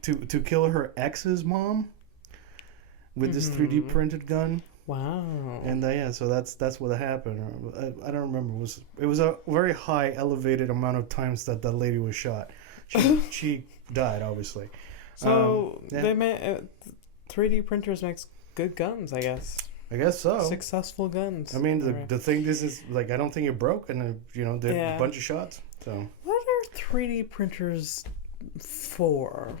to kill her ex's mom with this 3D printed gun. Wow. And so that's what happened. I don't remember. It was a very high elevated amount of times that lady was shot. She died, obviously. So they made 3D printers makes good guns, I guess. I guess so. Successful guns. I mean, the thing is like I don't think it broke, and did a bunch of shots. So what are 3D printers for?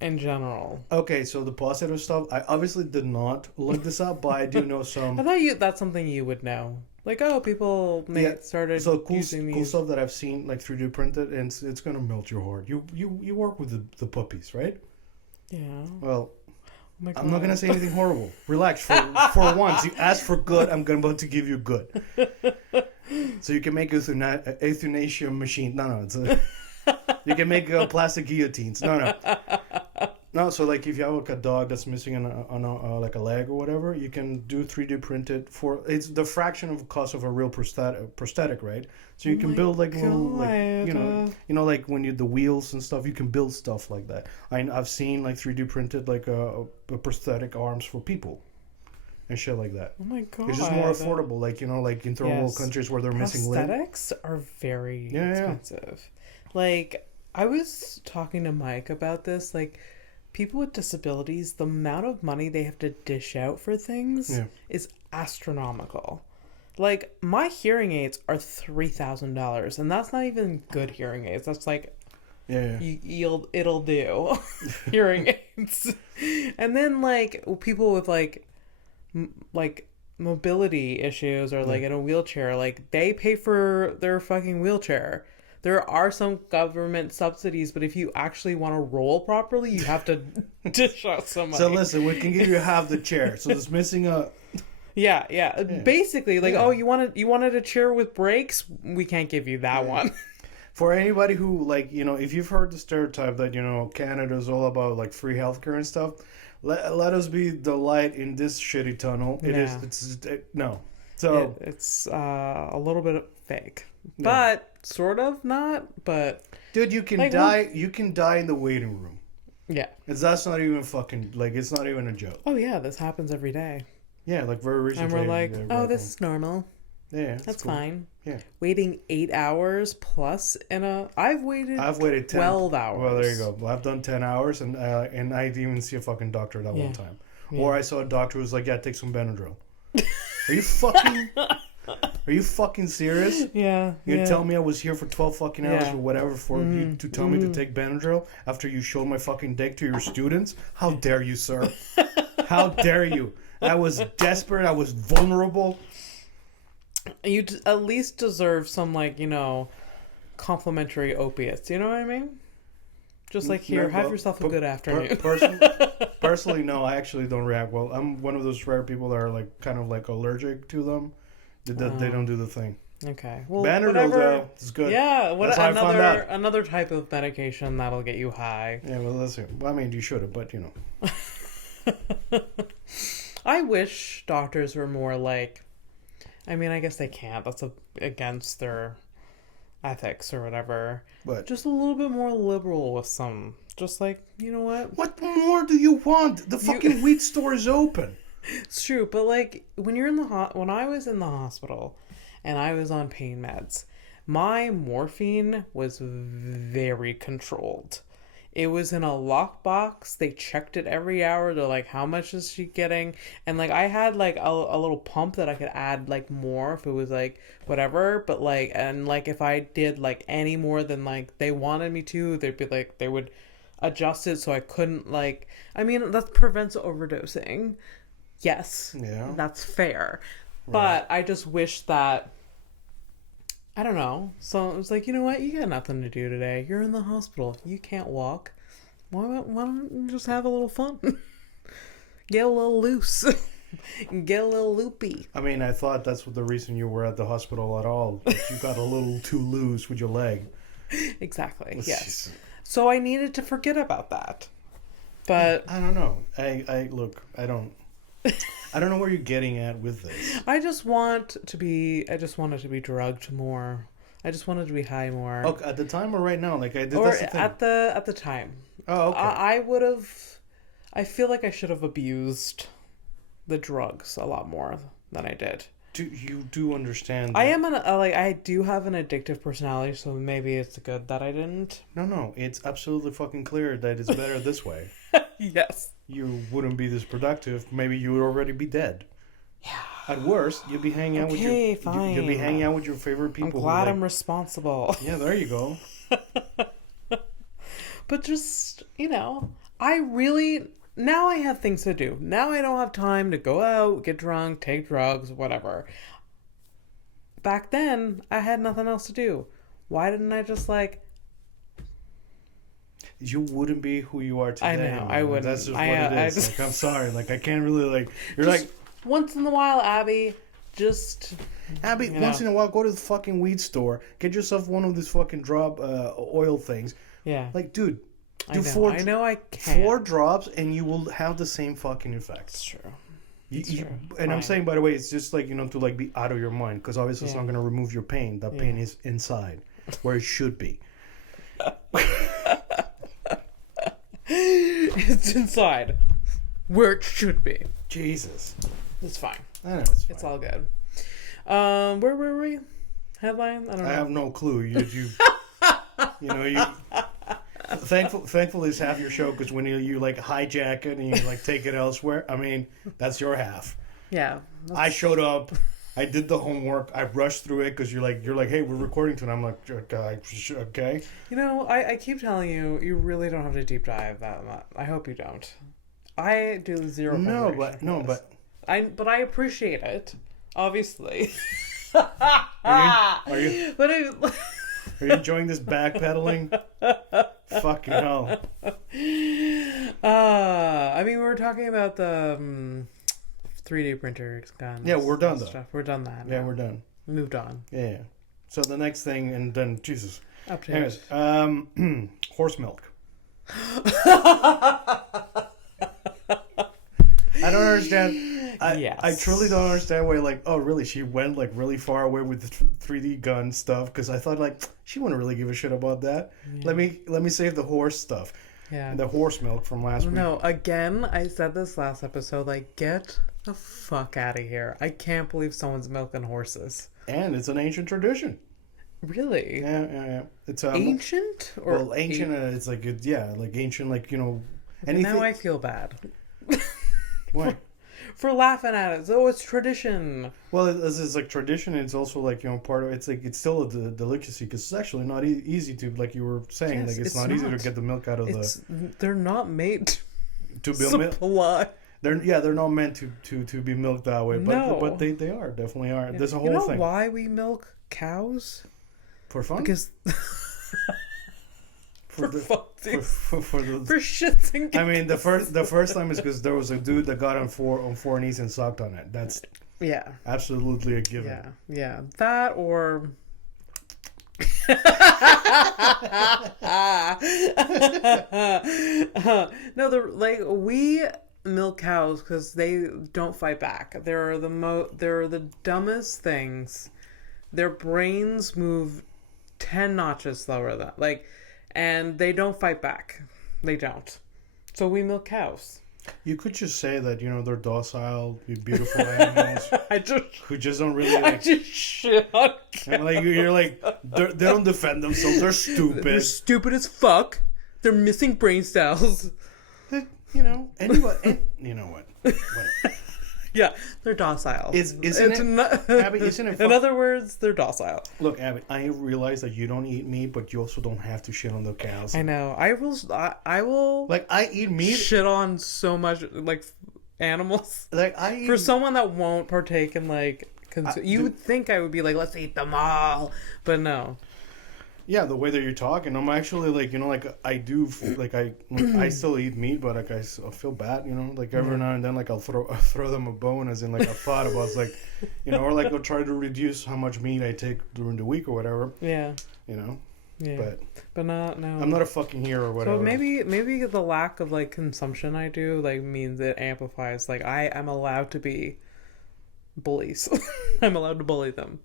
In general. Okay, so the positive stuff, I obviously did not look this up, but I do know some. I thought that's something you would know. Like, people started using these. Cool stuff that I've seen, like 3D printed, and it's gonna melt your heart. You work with the puppies, right? Yeah. Well, I'm not gonna say anything horrible. Relax. For once, you asked for good. I'm about to give you good. So you can make euthanasia machine. No, you can make plastic guillotines. No, so like if you have like a dog that's missing like a leg or whatever, you can do 3D printed it's the fraction of the cost of a real prosthetic, right? So you can build like little like like when the wheels and stuff, you can build stuff like that. I've seen like 3D printed like a prosthetic arms for people and shit like that. Oh my god! It's just more affordable, like like in third world countries where they're missing limbs. Prosthetics are very expensive. Like I was talking to Mike about this, like. People with disabilities, the amount of money they have to dish out for things is astronomical. Like, my hearing aids are $3,000, and that's not even good hearing aids. That's like, it'll do hearing aids. And then, like, people with, like mobility issues or, like, in a wheelchair, like, they pay for their fucking wheelchair. There are some government subsidies, but if you actually want to roll properly, you have to dish out some money. So listen, we can give you half the chair. So it's missing a... Yeah. Basically, like, you wanted a chair with brakes? We can't give you that one. For anybody who, like, if you've heard the stereotype that, Canada's all about, like, free healthcare and stuff, let us be the light in this shitty tunnel. No. So... It's a little bit fake. But... Sort of not, but dude, you can die. You can die in the waiting room. Yeah, that's not even fucking like it's not even a joke. Oh yeah, this happens every day. Yeah, like very recently. And we're like, this is normal. Yeah, that's cool. fine. Yeah, waiting 8 hours plus I've waited 12 hours. Well, there you go. Well, I've done 10 hours, and I didn't even see a fucking doctor that one time. Yeah. Or I saw a doctor who was like, take some Benadryl. Are you fucking serious? Yeah. You tell me I was here for 12 fucking hours or whatever for you to tell me to take Benadryl after you showed my fucking dick to your students? How dare you, sir? How dare you? I was desperate. I was vulnerable. You at least deserve some, like, complimentary opiates. You know what I mean? Just like, here, have yourself a good afternoon. Personally, no, I actually don't react well. I'm one of those rare people that are, like, kind of, like, allergic to them. They don't do the thing. Okay. Well, Benadryl, whatever. though, it's good. Yeah. That's how I found out. Another type of medication that'll get you high. Yeah, well, listen. Well, I mean, you should have, but you know. I wish doctors were more like. I mean, I guess they can't. That's against their ethics or whatever. But just a little bit more liberal with some. Just like, you know what? What more do you want? The fucking weed store is open. It's true, but like when you're in the when I was in the hospital and I was on pain meds, my morphine was very controlled. It was in a lockbox. They checked it every hour. They're like, how much is she getting? And like I had like a little pump that I could add like more if it was like whatever. But like, and like if I did like any more than like they wanted me to, they'd be like, they would adjust it so I couldn't like, I mean, that prevents overdosing. Yes, yeah, that's fair. Right. But I just wish that, I don't know. So it was like, you know what? You got nothing to do today. You're in the hospital. You can't walk. Why don't you just have a little fun? Get a little loose. Get a little loopy. I mean, I thought that's what the reason you were at the hospital at all. You got a little too loose with your leg. Exactly. Yes. So I needed to forget about that. But I don't know. I look, I don't know where you're getting at with this. I just wanted to be drugged more. I just wanted to be high more. Okay, at the time or right now? Like I did. Or that's the thing. at the time. Oh, okay. I would have. I feel like I should have abused the drugs a lot more than I did. Do understand? I am I do have an addictive personality, so maybe it's good that I didn't. No, it's absolutely fucking clear that it's better this way. Yes. You wouldn't be this productive. Maybe you would already be dead. Yeah. At worst, you'd be hanging out you'd be hanging out with your favorite people. I'm glad I'm responsible. Yeah, there you go. But just, you know, now I have things to do. Now I don't have time to go out, get drunk, take drugs, whatever. Back then, I had nothing else to do. Why didn't I just like... You wouldn't be who you are today. I know, man. I wouldn't. That's just what it is. Like, I'm sorry. Like, I can't really, like... You're just like... Once in a while, Abby, Abby, once in a while, go to the fucking weed store. Get yourself one of these fucking drop oil things. Yeah. Like, dude, do I know I can. 4 drops and you will have the same fucking effect. It's true. And I'm saying, by the way, it's just like, you know, to like be out of your mind, because obviously it's not going to remove your pain. That pain is inside, where it should be. It's inside, where it should be. Jesus. It's fine. I know, it's fine. It's all good. Where were we? Headline? I don't know. I have no clue. You know, thankfully it's half your show, because when you like hijack it and you like take it elsewhere, I mean, that's your half. Yeah. I showed up, I did the homework, I rushed through it because you're like, hey, we're recording tonight. I'm like, okay. You know, I keep telling you, you really don't have to deep dive that much. I hope you don't. I do zero. But I appreciate it, obviously. Are you? But Are you enjoying this backpedaling? Fucking hell. I mean, we were talking about the 3D printer guns. Yeah, we're done though. Stuff. We're done that. Yeah, now. we're done. Moved on. Yeah. So the next thing, and then Jesus. Up to Anyways, horse milk. I don't understand. I truly don't understand why, like, oh, really? She went, like, really far away with the 3D gun stuff, because I thought, like, she wouldn't really give a shit about that. Yeah. Let me save the horse stuff. Yeah. And the horse milk from last week. No, again, I said this last episode, like, get the fuck out of here. I can't believe someone's milking horses. And it's an ancient tradition. Really? Yeah. It's ancient? Or ancient, it's like, like ancient, like, you know, anything. Now I feel bad. Why? For laughing at it. Oh, it's tradition. Well, it's like tradition. It's also like, you know, part of it's like it's still a delicacy, because it's actually not easy to, like you were saying, like it's not easy to get the milk out of They're not made to build milk. They're not meant to be milked that way, but they definitely are. Yeah. There's a whole thing. Why we milk cows? For fun? Because for shits and giggles. I mean, the first time is because there was a dude that got on four knees and sucked on it. That's Yeah. Absolutely a given. Yeah. Yeah. That or. No, we milk cows because they don't fight back. They're the dumbest things. Their brains move 10 notches slower than and they don't fight back. They don't. So we milk cows. You could just say that, they're docile, beautiful animals who just don't really I just shit on cows. And you're like, they don't defend themselves. They're stupid. They're stupid as fuck. They're missing brain cells. Anyway, you know what? Yeah, they're docile. Isn't it, Abby, isn't it in other words, they're docile. Look, Abby, I realize that you don't eat meat, but you also don't have to shit on the cows. I know. I will. Like, I eat meat. Shit on so much, animals. Like, I eat... For someone that won't partake in, you would think I would be like, let's eat them all. But no. Yeah, the way that you're talking, I'm actually I do I still eat meat, but I feel bad, every now and then I'll throw them a bone, as in I thought about or I'll try to reduce how much meat I take during the week or whatever. Yeah. Yeah. But not no. I'm not a fucking hero or whatever. So maybe the lack of consumption I do means it amplifies I am allowed to be bullies. I'm allowed to bully them.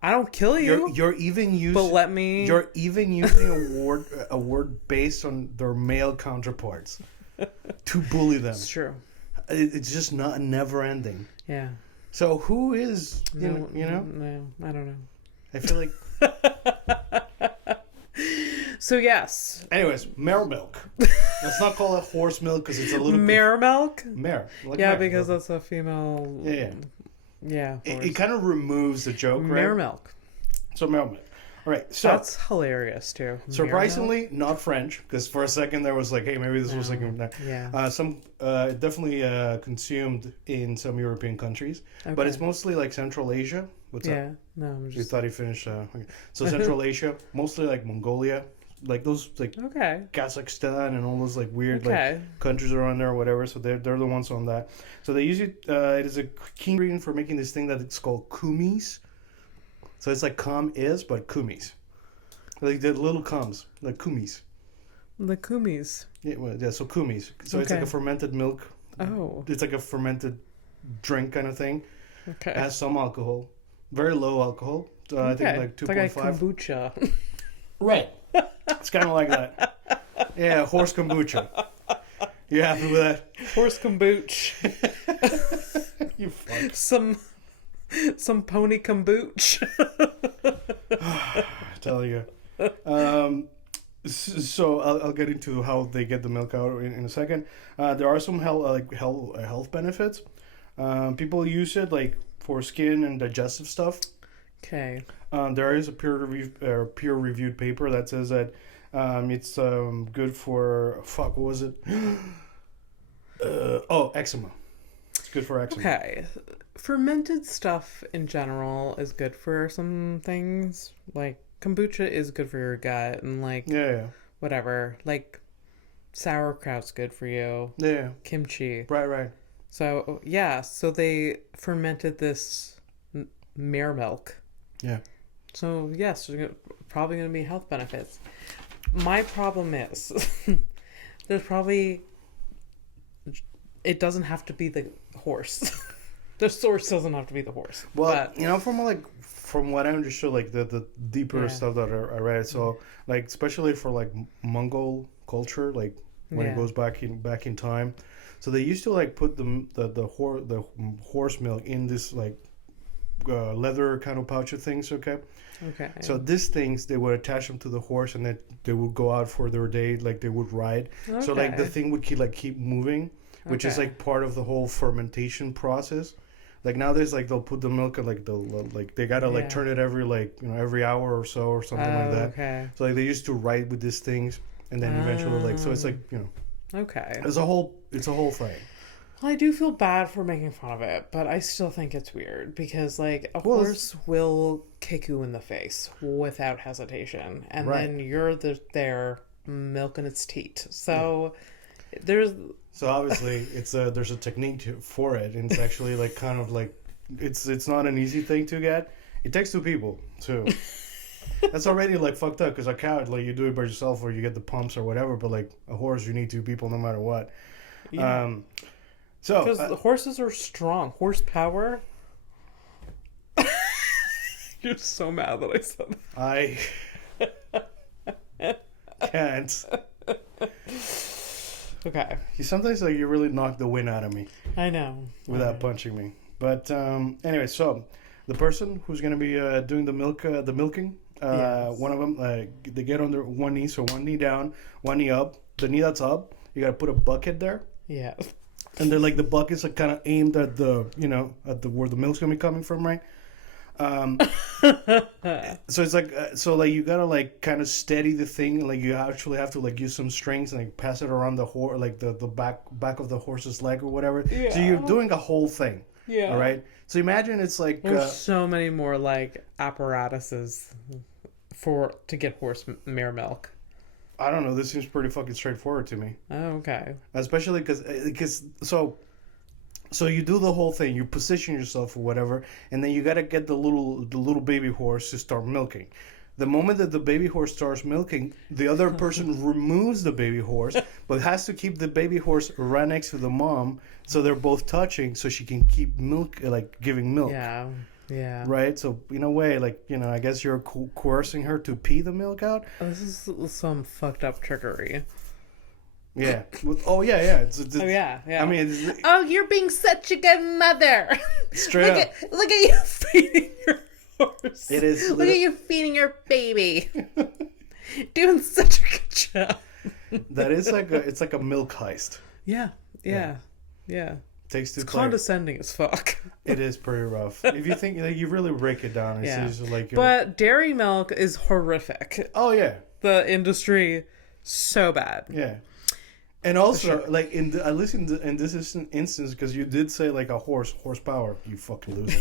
I don't kill you. You're even using. But let me. You're even using a word based on their male counterparts to bully them. It's true. It's just not never ending. Yeah. So who is No, I don't know. I feel like. So yes. Anyways, mare milk. Let's not call it horse milk because it's a little. Mare milk. Mare. Yeah, mare, because that's a female. Yeah. Yeah. It kind of removes the joke, right? Mare milk. So mare milk. All right. So that's hilarious too. Surprisingly, not French, because for a second there was hey, maybe this was yeah. Some definitely consumed in some European countries, but it's mostly Central Asia. What's up? No, I'm just. You thought he finished. Okay. So Central Asia, mostly Mongolia, those okay. Kazakhstan and all those weird countries around there or whatever. So they're the ones on that. So they use it. It is a key ingredient for making this thing that it's called kumis. So it's cum is, but kumis. The little cums, kumis. The kumis. Yeah, so kumis. So it's a fermented milk. Oh. It's a fermented drink kind of thing. Okay. It has some alcohol. Very low alcohol. I think 2.5. It's like kombucha. Right. It's kind of like that. Yeah, horse kombucha. You happy with that? Horse kombucha. You fuck. Some pony kombucha. I tell you. So I'll get into how they get the milk out in a second. There are some health benefits. People use it for skin and digestive stuff. Okay. There is a peer-reviewed paper that says that it's good for what was it? Eczema. It's good for eczema. Okay. Fermented stuff in general is good for some things. Kombucha is good for your gut and whatever. Sauerkraut's good for you. Yeah. Kimchi. Right. So so they fermented this mare milk. Yeah. So yes, there's probably going to be health benefits. My problem is there's probably it doesn't have to be the horse. The source doesn't have to be the horse. Well, from what I understood, the deeper stuff that I read, so especially for Mongol culture, when it goes back in time, so they used to put the horse milk in this leather kind of pouch of things. Okay. So these things they would attach them to the horse, and then they would go out for their day, they would ride. Okay. So the thing would keep moving, which is part of the whole fermentation process. Nowadays, they'll put the milk and they gotta turn it every hour or so or something like that. Okay. So they used to ride with these things, and then eventually so it's Okay. It's a whole thing. Well, I do feel bad for making fun of it, but I still think it's weird because a horse will kick you in the face without hesitation, and then you're there milking its teat. So There's So obviously, there's a technique for it, and it's actually like kind of like it's not an easy thing to get. It takes two people too. That's already like fucked up because a cow, like you do it by yourself or you get the pumps or whatever, but like a horse, you need two people no matter what. yeah. So Because the horses are strong. Horsepower. You're so mad that I said that. I can't. Okay. Sometimes like you really knock the wind out of me I know. without punching me. But anyway, so the person who's gonna be doing the milking, Yes. one of them, they get on their one knee, so one knee down, one knee up. The knee that's up, you gotta put a bucket there, Yeah. and then like the buckets are kind of aimed at the where the milk's gonna be coming from, right? So it's like like you gotta like kind of steady the thing, like you actually have to like use some strings and like pass it around the horse, like the back of the horse's leg or whatever. Yeah. So you're doing a whole thing. Yeah. All right. So imagine it's like There's so many more like apparatuses to get mare milk. I don't know. This seems pretty fucking straightforward to me, Oh, okay. especially because so you do the whole thing. You position yourself or whatever, and then you gotta get the little baby horse to start milking. The moment that the baby horse starts milking, the other person removes the baby horse, but has to keep the baby horse right next to the mom, so they're both touching, so she can keep giving milk. Yeah. Yeah. Right. So in a way, like I guess you're coercing her to pee the milk out. This is some fucked up trickery. Yeah. Oh yeah. It's Oh yeah. Yeah. I mean, oh, you're being such a good mother. straight up. Look at you feeding your horse. It is. Look at you feeding your baby. Doing such a good job. That is it's like a milk heist. Yeah. Yeah. Yeah. Takes two It's players. condescending as fuck. It is pretty rough. If you think you really break it down, it's Yeah. just like But dairy milk is horrific. oh yeah, The industry, so bad. yeah. And also, sure. like at least in this instance, because you did say like a horsepower, you fucking loser.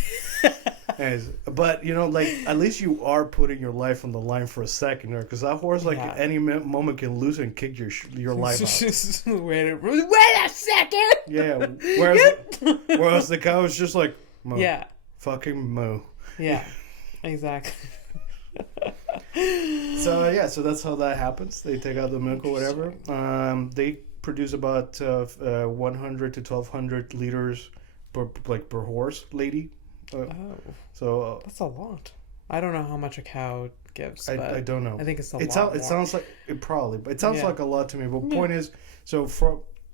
Anyways, but like at least you are putting your life on the line for a second there, because that horse like Yeah. at any moment can lose and kick your life out. Wait a second. Yeah. Whereas the cow is just like moo, Yeah. fucking moo. Yeah. Exactly. So that's how that happens. They take out the milk or whatever. They produce about 100 to 1,200 liters per horse, lady. Oh, So that's a lot. I don't know how much a cow gives. I But don't know. I think it's a It lot. sounds like it probably, but it sounds Yeah. like a lot to me. But Yeah. point is, so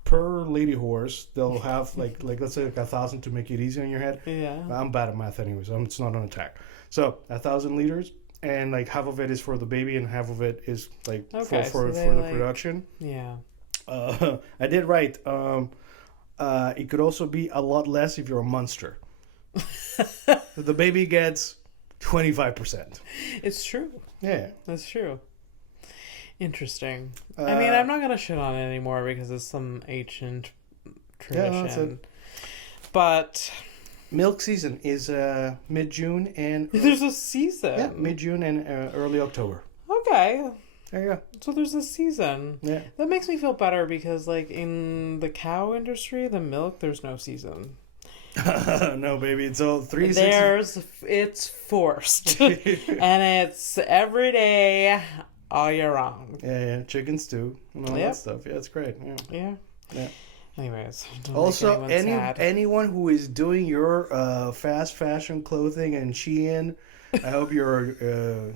per lady horse, they'll have like let's say like 1,000 to make it easy on your head. Yeah. I'm bad at math anyways. It's not on attack. So 1,000 liters, and like half of it is for the baby, and half of it is like Okay, for so they, the like- production. Yeah. I did right. It could also be a lot less if you're a monster. The baby gets 25%. It's true. Yeah. That's true. Interesting. I mean, I'm not gonna shit on it anymore because it's some ancient tradition. that's it. But Milk season is mid-June and there's a season. yeah, mid-June and early October. Okay. There you So there's a season. go. Yeah. That makes me feel better because, like, in the cow industry, the milk, there's no season. No, baby, it's all 360. It's forced. And it's every day, all year round. Yeah, chicken stew and all Yep. that stuff. Yeah, it's great. Yeah. Yeah. Yeah. Anyways. don't Also, make anyone sad. anyone who is doing your fast fashion clothing and Shein, I hope your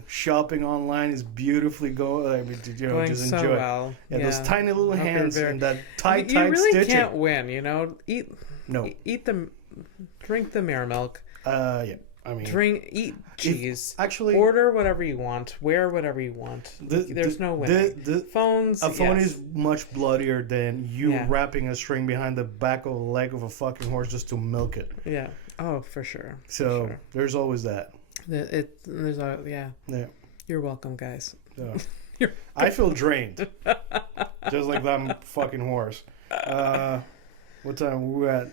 shopping online is beautifully going. I mean, Going just so enjoy it. well. Yeah, those tiny little I hope you're hands very- and that tight You really stitching. can't win, you know? No. Drink the mare milk. Yeah. I mean, Eat cheese. actually, Order whatever you want. Wear whatever you want. There's no winning. Phones. A phone yes. is much bloodier than you Yeah. wrapping a string behind the back of the leg of a fucking horse just to milk it. Yeah. Oh, for sure. So sure. there's always that. There's a yeah. Yeah. You're welcome, guys. So. You're- I feel drained, just like that fucking horse. What time are we at?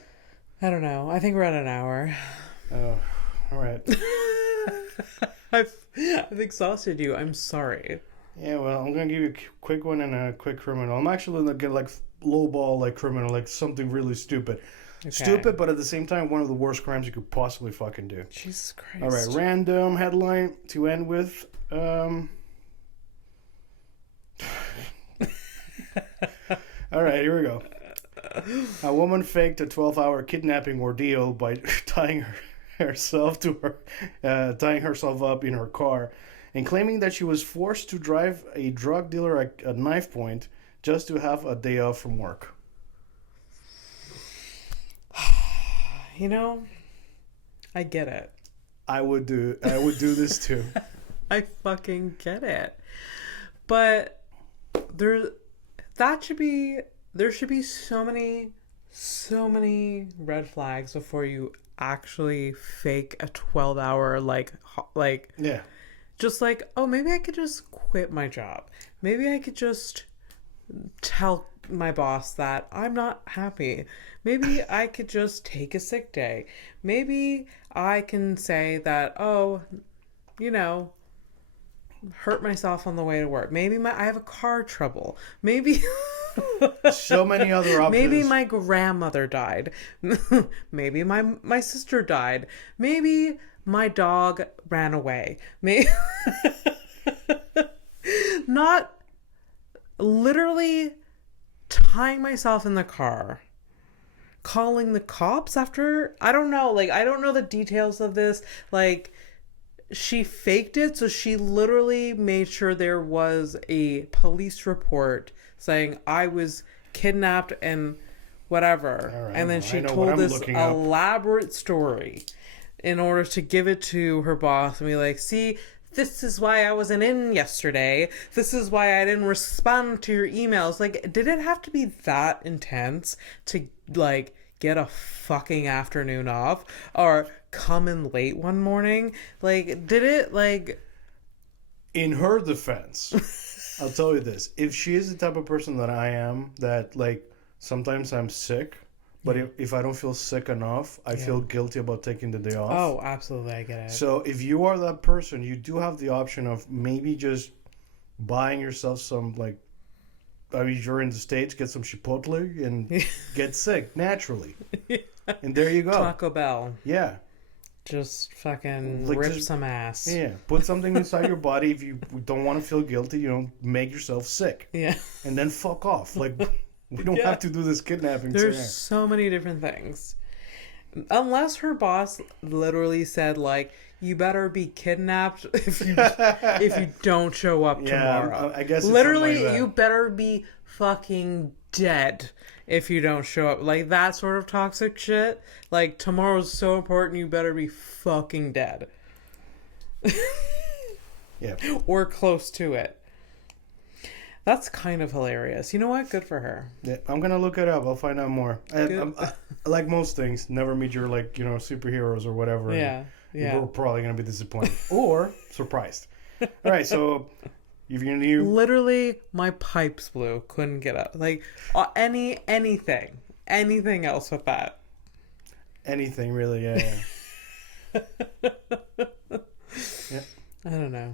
I don't know. I think we're at an hour. All right. I've exhausted you. I'm sorry. Yeah, well, I'm gonna give you a quick one and a quick criminal. I'm actually gonna get like low ball like criminal, like something really stupid. Okay. Stupid, but at the same time, one of the worst crimes you could possibly fucking do. Jesus All right, Christ. random headline to end with. All right, here we go. A woman faked a 12-hour kidnapping ordeal by tying herself up in her car, and claiming that she was forced to drive a drug dealer at knife point just to have a day off from work. You know, I get it. I would do this too. I fucking get it. But there that should be there should be so many red flags before you actually fake a 12-hour like Yeah. just like, oh, maybe I could just quit my job. Maybe I could just tell my boss that I'm not happy. Maybe I could just take a sick day. Maybe I can say that, oh, you know, hurt myself on the way to work. Maybe I have a car trouble. Maybe So many other options. maybe my grandmother died. Maybe my sister died. Maybe my dog ran away. Maybe not literally tying myself in the car, calling the cops after. I don't know, like I don't know the details of this. Like she faked it, so she literally made sure there was a police report saying I was kidnapped and whatever. All right, and then well, she I know what told I'm this looking up. elaborate story in order to give it to her boss and be like, see, this is why I wasn't in yesterday. This is why I didn't respond to your emails. Like, did it have to be that intense to, like, get a fucking afternoon off? Or come in late one morning? Like, did it, like... In her defense, I'll tell you this. If she is the type of person that I am, that, like, sometimes I'm sick, but if I don't feel sick enough, I feel guilty about taking the day off. Oh, absolutely, I get it. So if you are that person, you do have the option of maybe just buying yourself some, like, I mean, you're in the States, get some Chipotle and get sick naturally. And there you go. Taco Bell. Yeah. Just fucking Like, rip just- some ass. Yeah. Put something inside your body. If you don't want to feel guilty, you know, make yourself sick. Yeah. And then fuck off. Like, we don't Yeah. have to do this kidnapping There's thing. so many different things. Unless her boss literally said, like, you better be kidnapped if you don't show up tomorrow. I guess it's literally, something like that. you better be fucking dead if you don't show up. Like, that sort of toxic shit. Like, tomorrow's so important, you better be fucking dead. Yeah. Or close to it. That's kind of hilarious. You know what? Good for her. Yeah, I'm gonna look it up. I'll find out more. I, like most things, never meet your, like, you know, superheroes or whatever. Yeah. Yeah. We're probably gonna be disappointed or surprised. All right, so if you're new, Literally, my pipes blew. Couldn't get up. Like, anything else with that. anything really, yeah. Yeah. I don't know.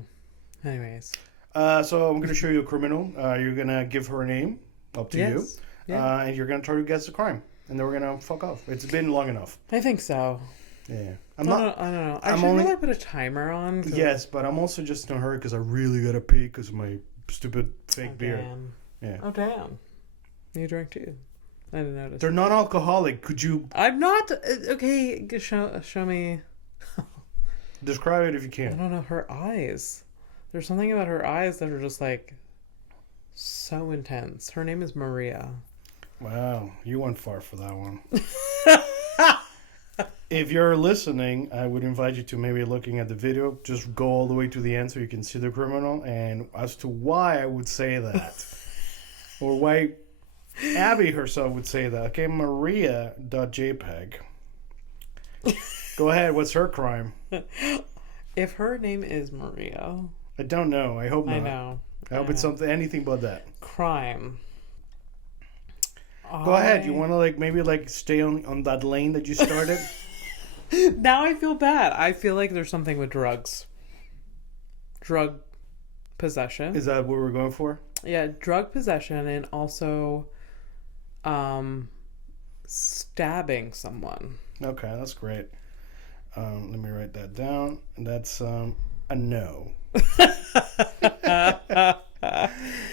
Anyways. So I'm gonna show you a criminal. You're gonna give her a name, up to you, Yeah. and you're gonna try to guess the crime, and then we're gonna fuck off. It's been long enough. I think so. Yeah, I don't know. I I'm should only- really put a timer on. Yes, but I'm also just in a hurry because I really gotta pee because of my stupid fake beer. Damn. Yeah, Oh, damn. You drank too. I didn't notice. they're non-alcoholic. Could you I'm not... Okay, show me... describe it if you I can? don't know, her eyes. There's something about her eyes that are just, like, so intense. Her name is Maria. Wow, you went far for that one. If you're listening, I would invite you to maybe looking at the video. Just go all the way to the end so you can see the criminal. And as to why I would say that, or why Abby herself would say that. Okay, Maria.jpg. Go ahead. What's her crime? If her name is Maria... I don't know. I hope not. I know. I hope it's something, anything but that. Crime. Go ahead. You want to maybe stay on that lane that you started? Now I feel bad. I feel like there's something with drugs. Drug possession. Is that what we're going for? Yeah, drug possession and also stabbing someone. Okay, that's great. Let me write that down. That's a no.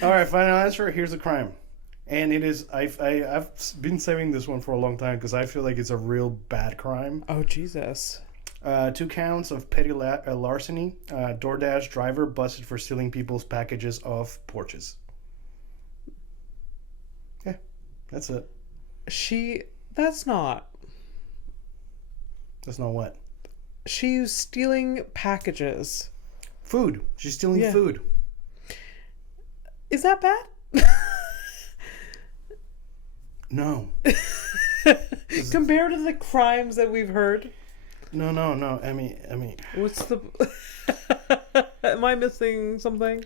All right, final answer. Here's the crime. And it is, I've been saving this one for a long time because I feel like it's a real bad crime. Oh, Jesus. 2 counts of petty larceny. DoorDash driver busted for stealing people's packages off porches. Yeah, that's it. That's not. That's not what? She's stealing packages. Food. She's stealing food. Is that bad? No. Compared to the crimes that we've heard. No. I mean. What's the... Am I missing something?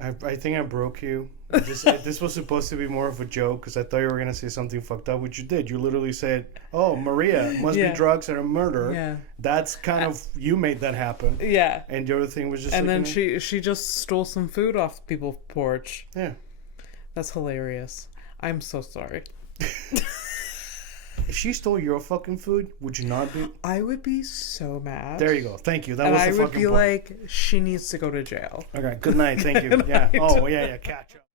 I think I broke you. This was supposed to be more of a joke because I thought you were going to say something fucked up, which you did. You literally said, oh, Maria, must be drugs and a murder. Yeah. That's kind of... You made that happen. Yeah. And the other thing was just... And then she just stole some food off people's porch. Yeah. That's hilarious. I'm so sorry. If she stole your fucking food, would you not be? I would be so mad. There you go. Thank you. That was the fucking point. And I would be like, she needs to go to jail. Okay. Good night. Thank you. Yeah. Oh, yeah. Catch up.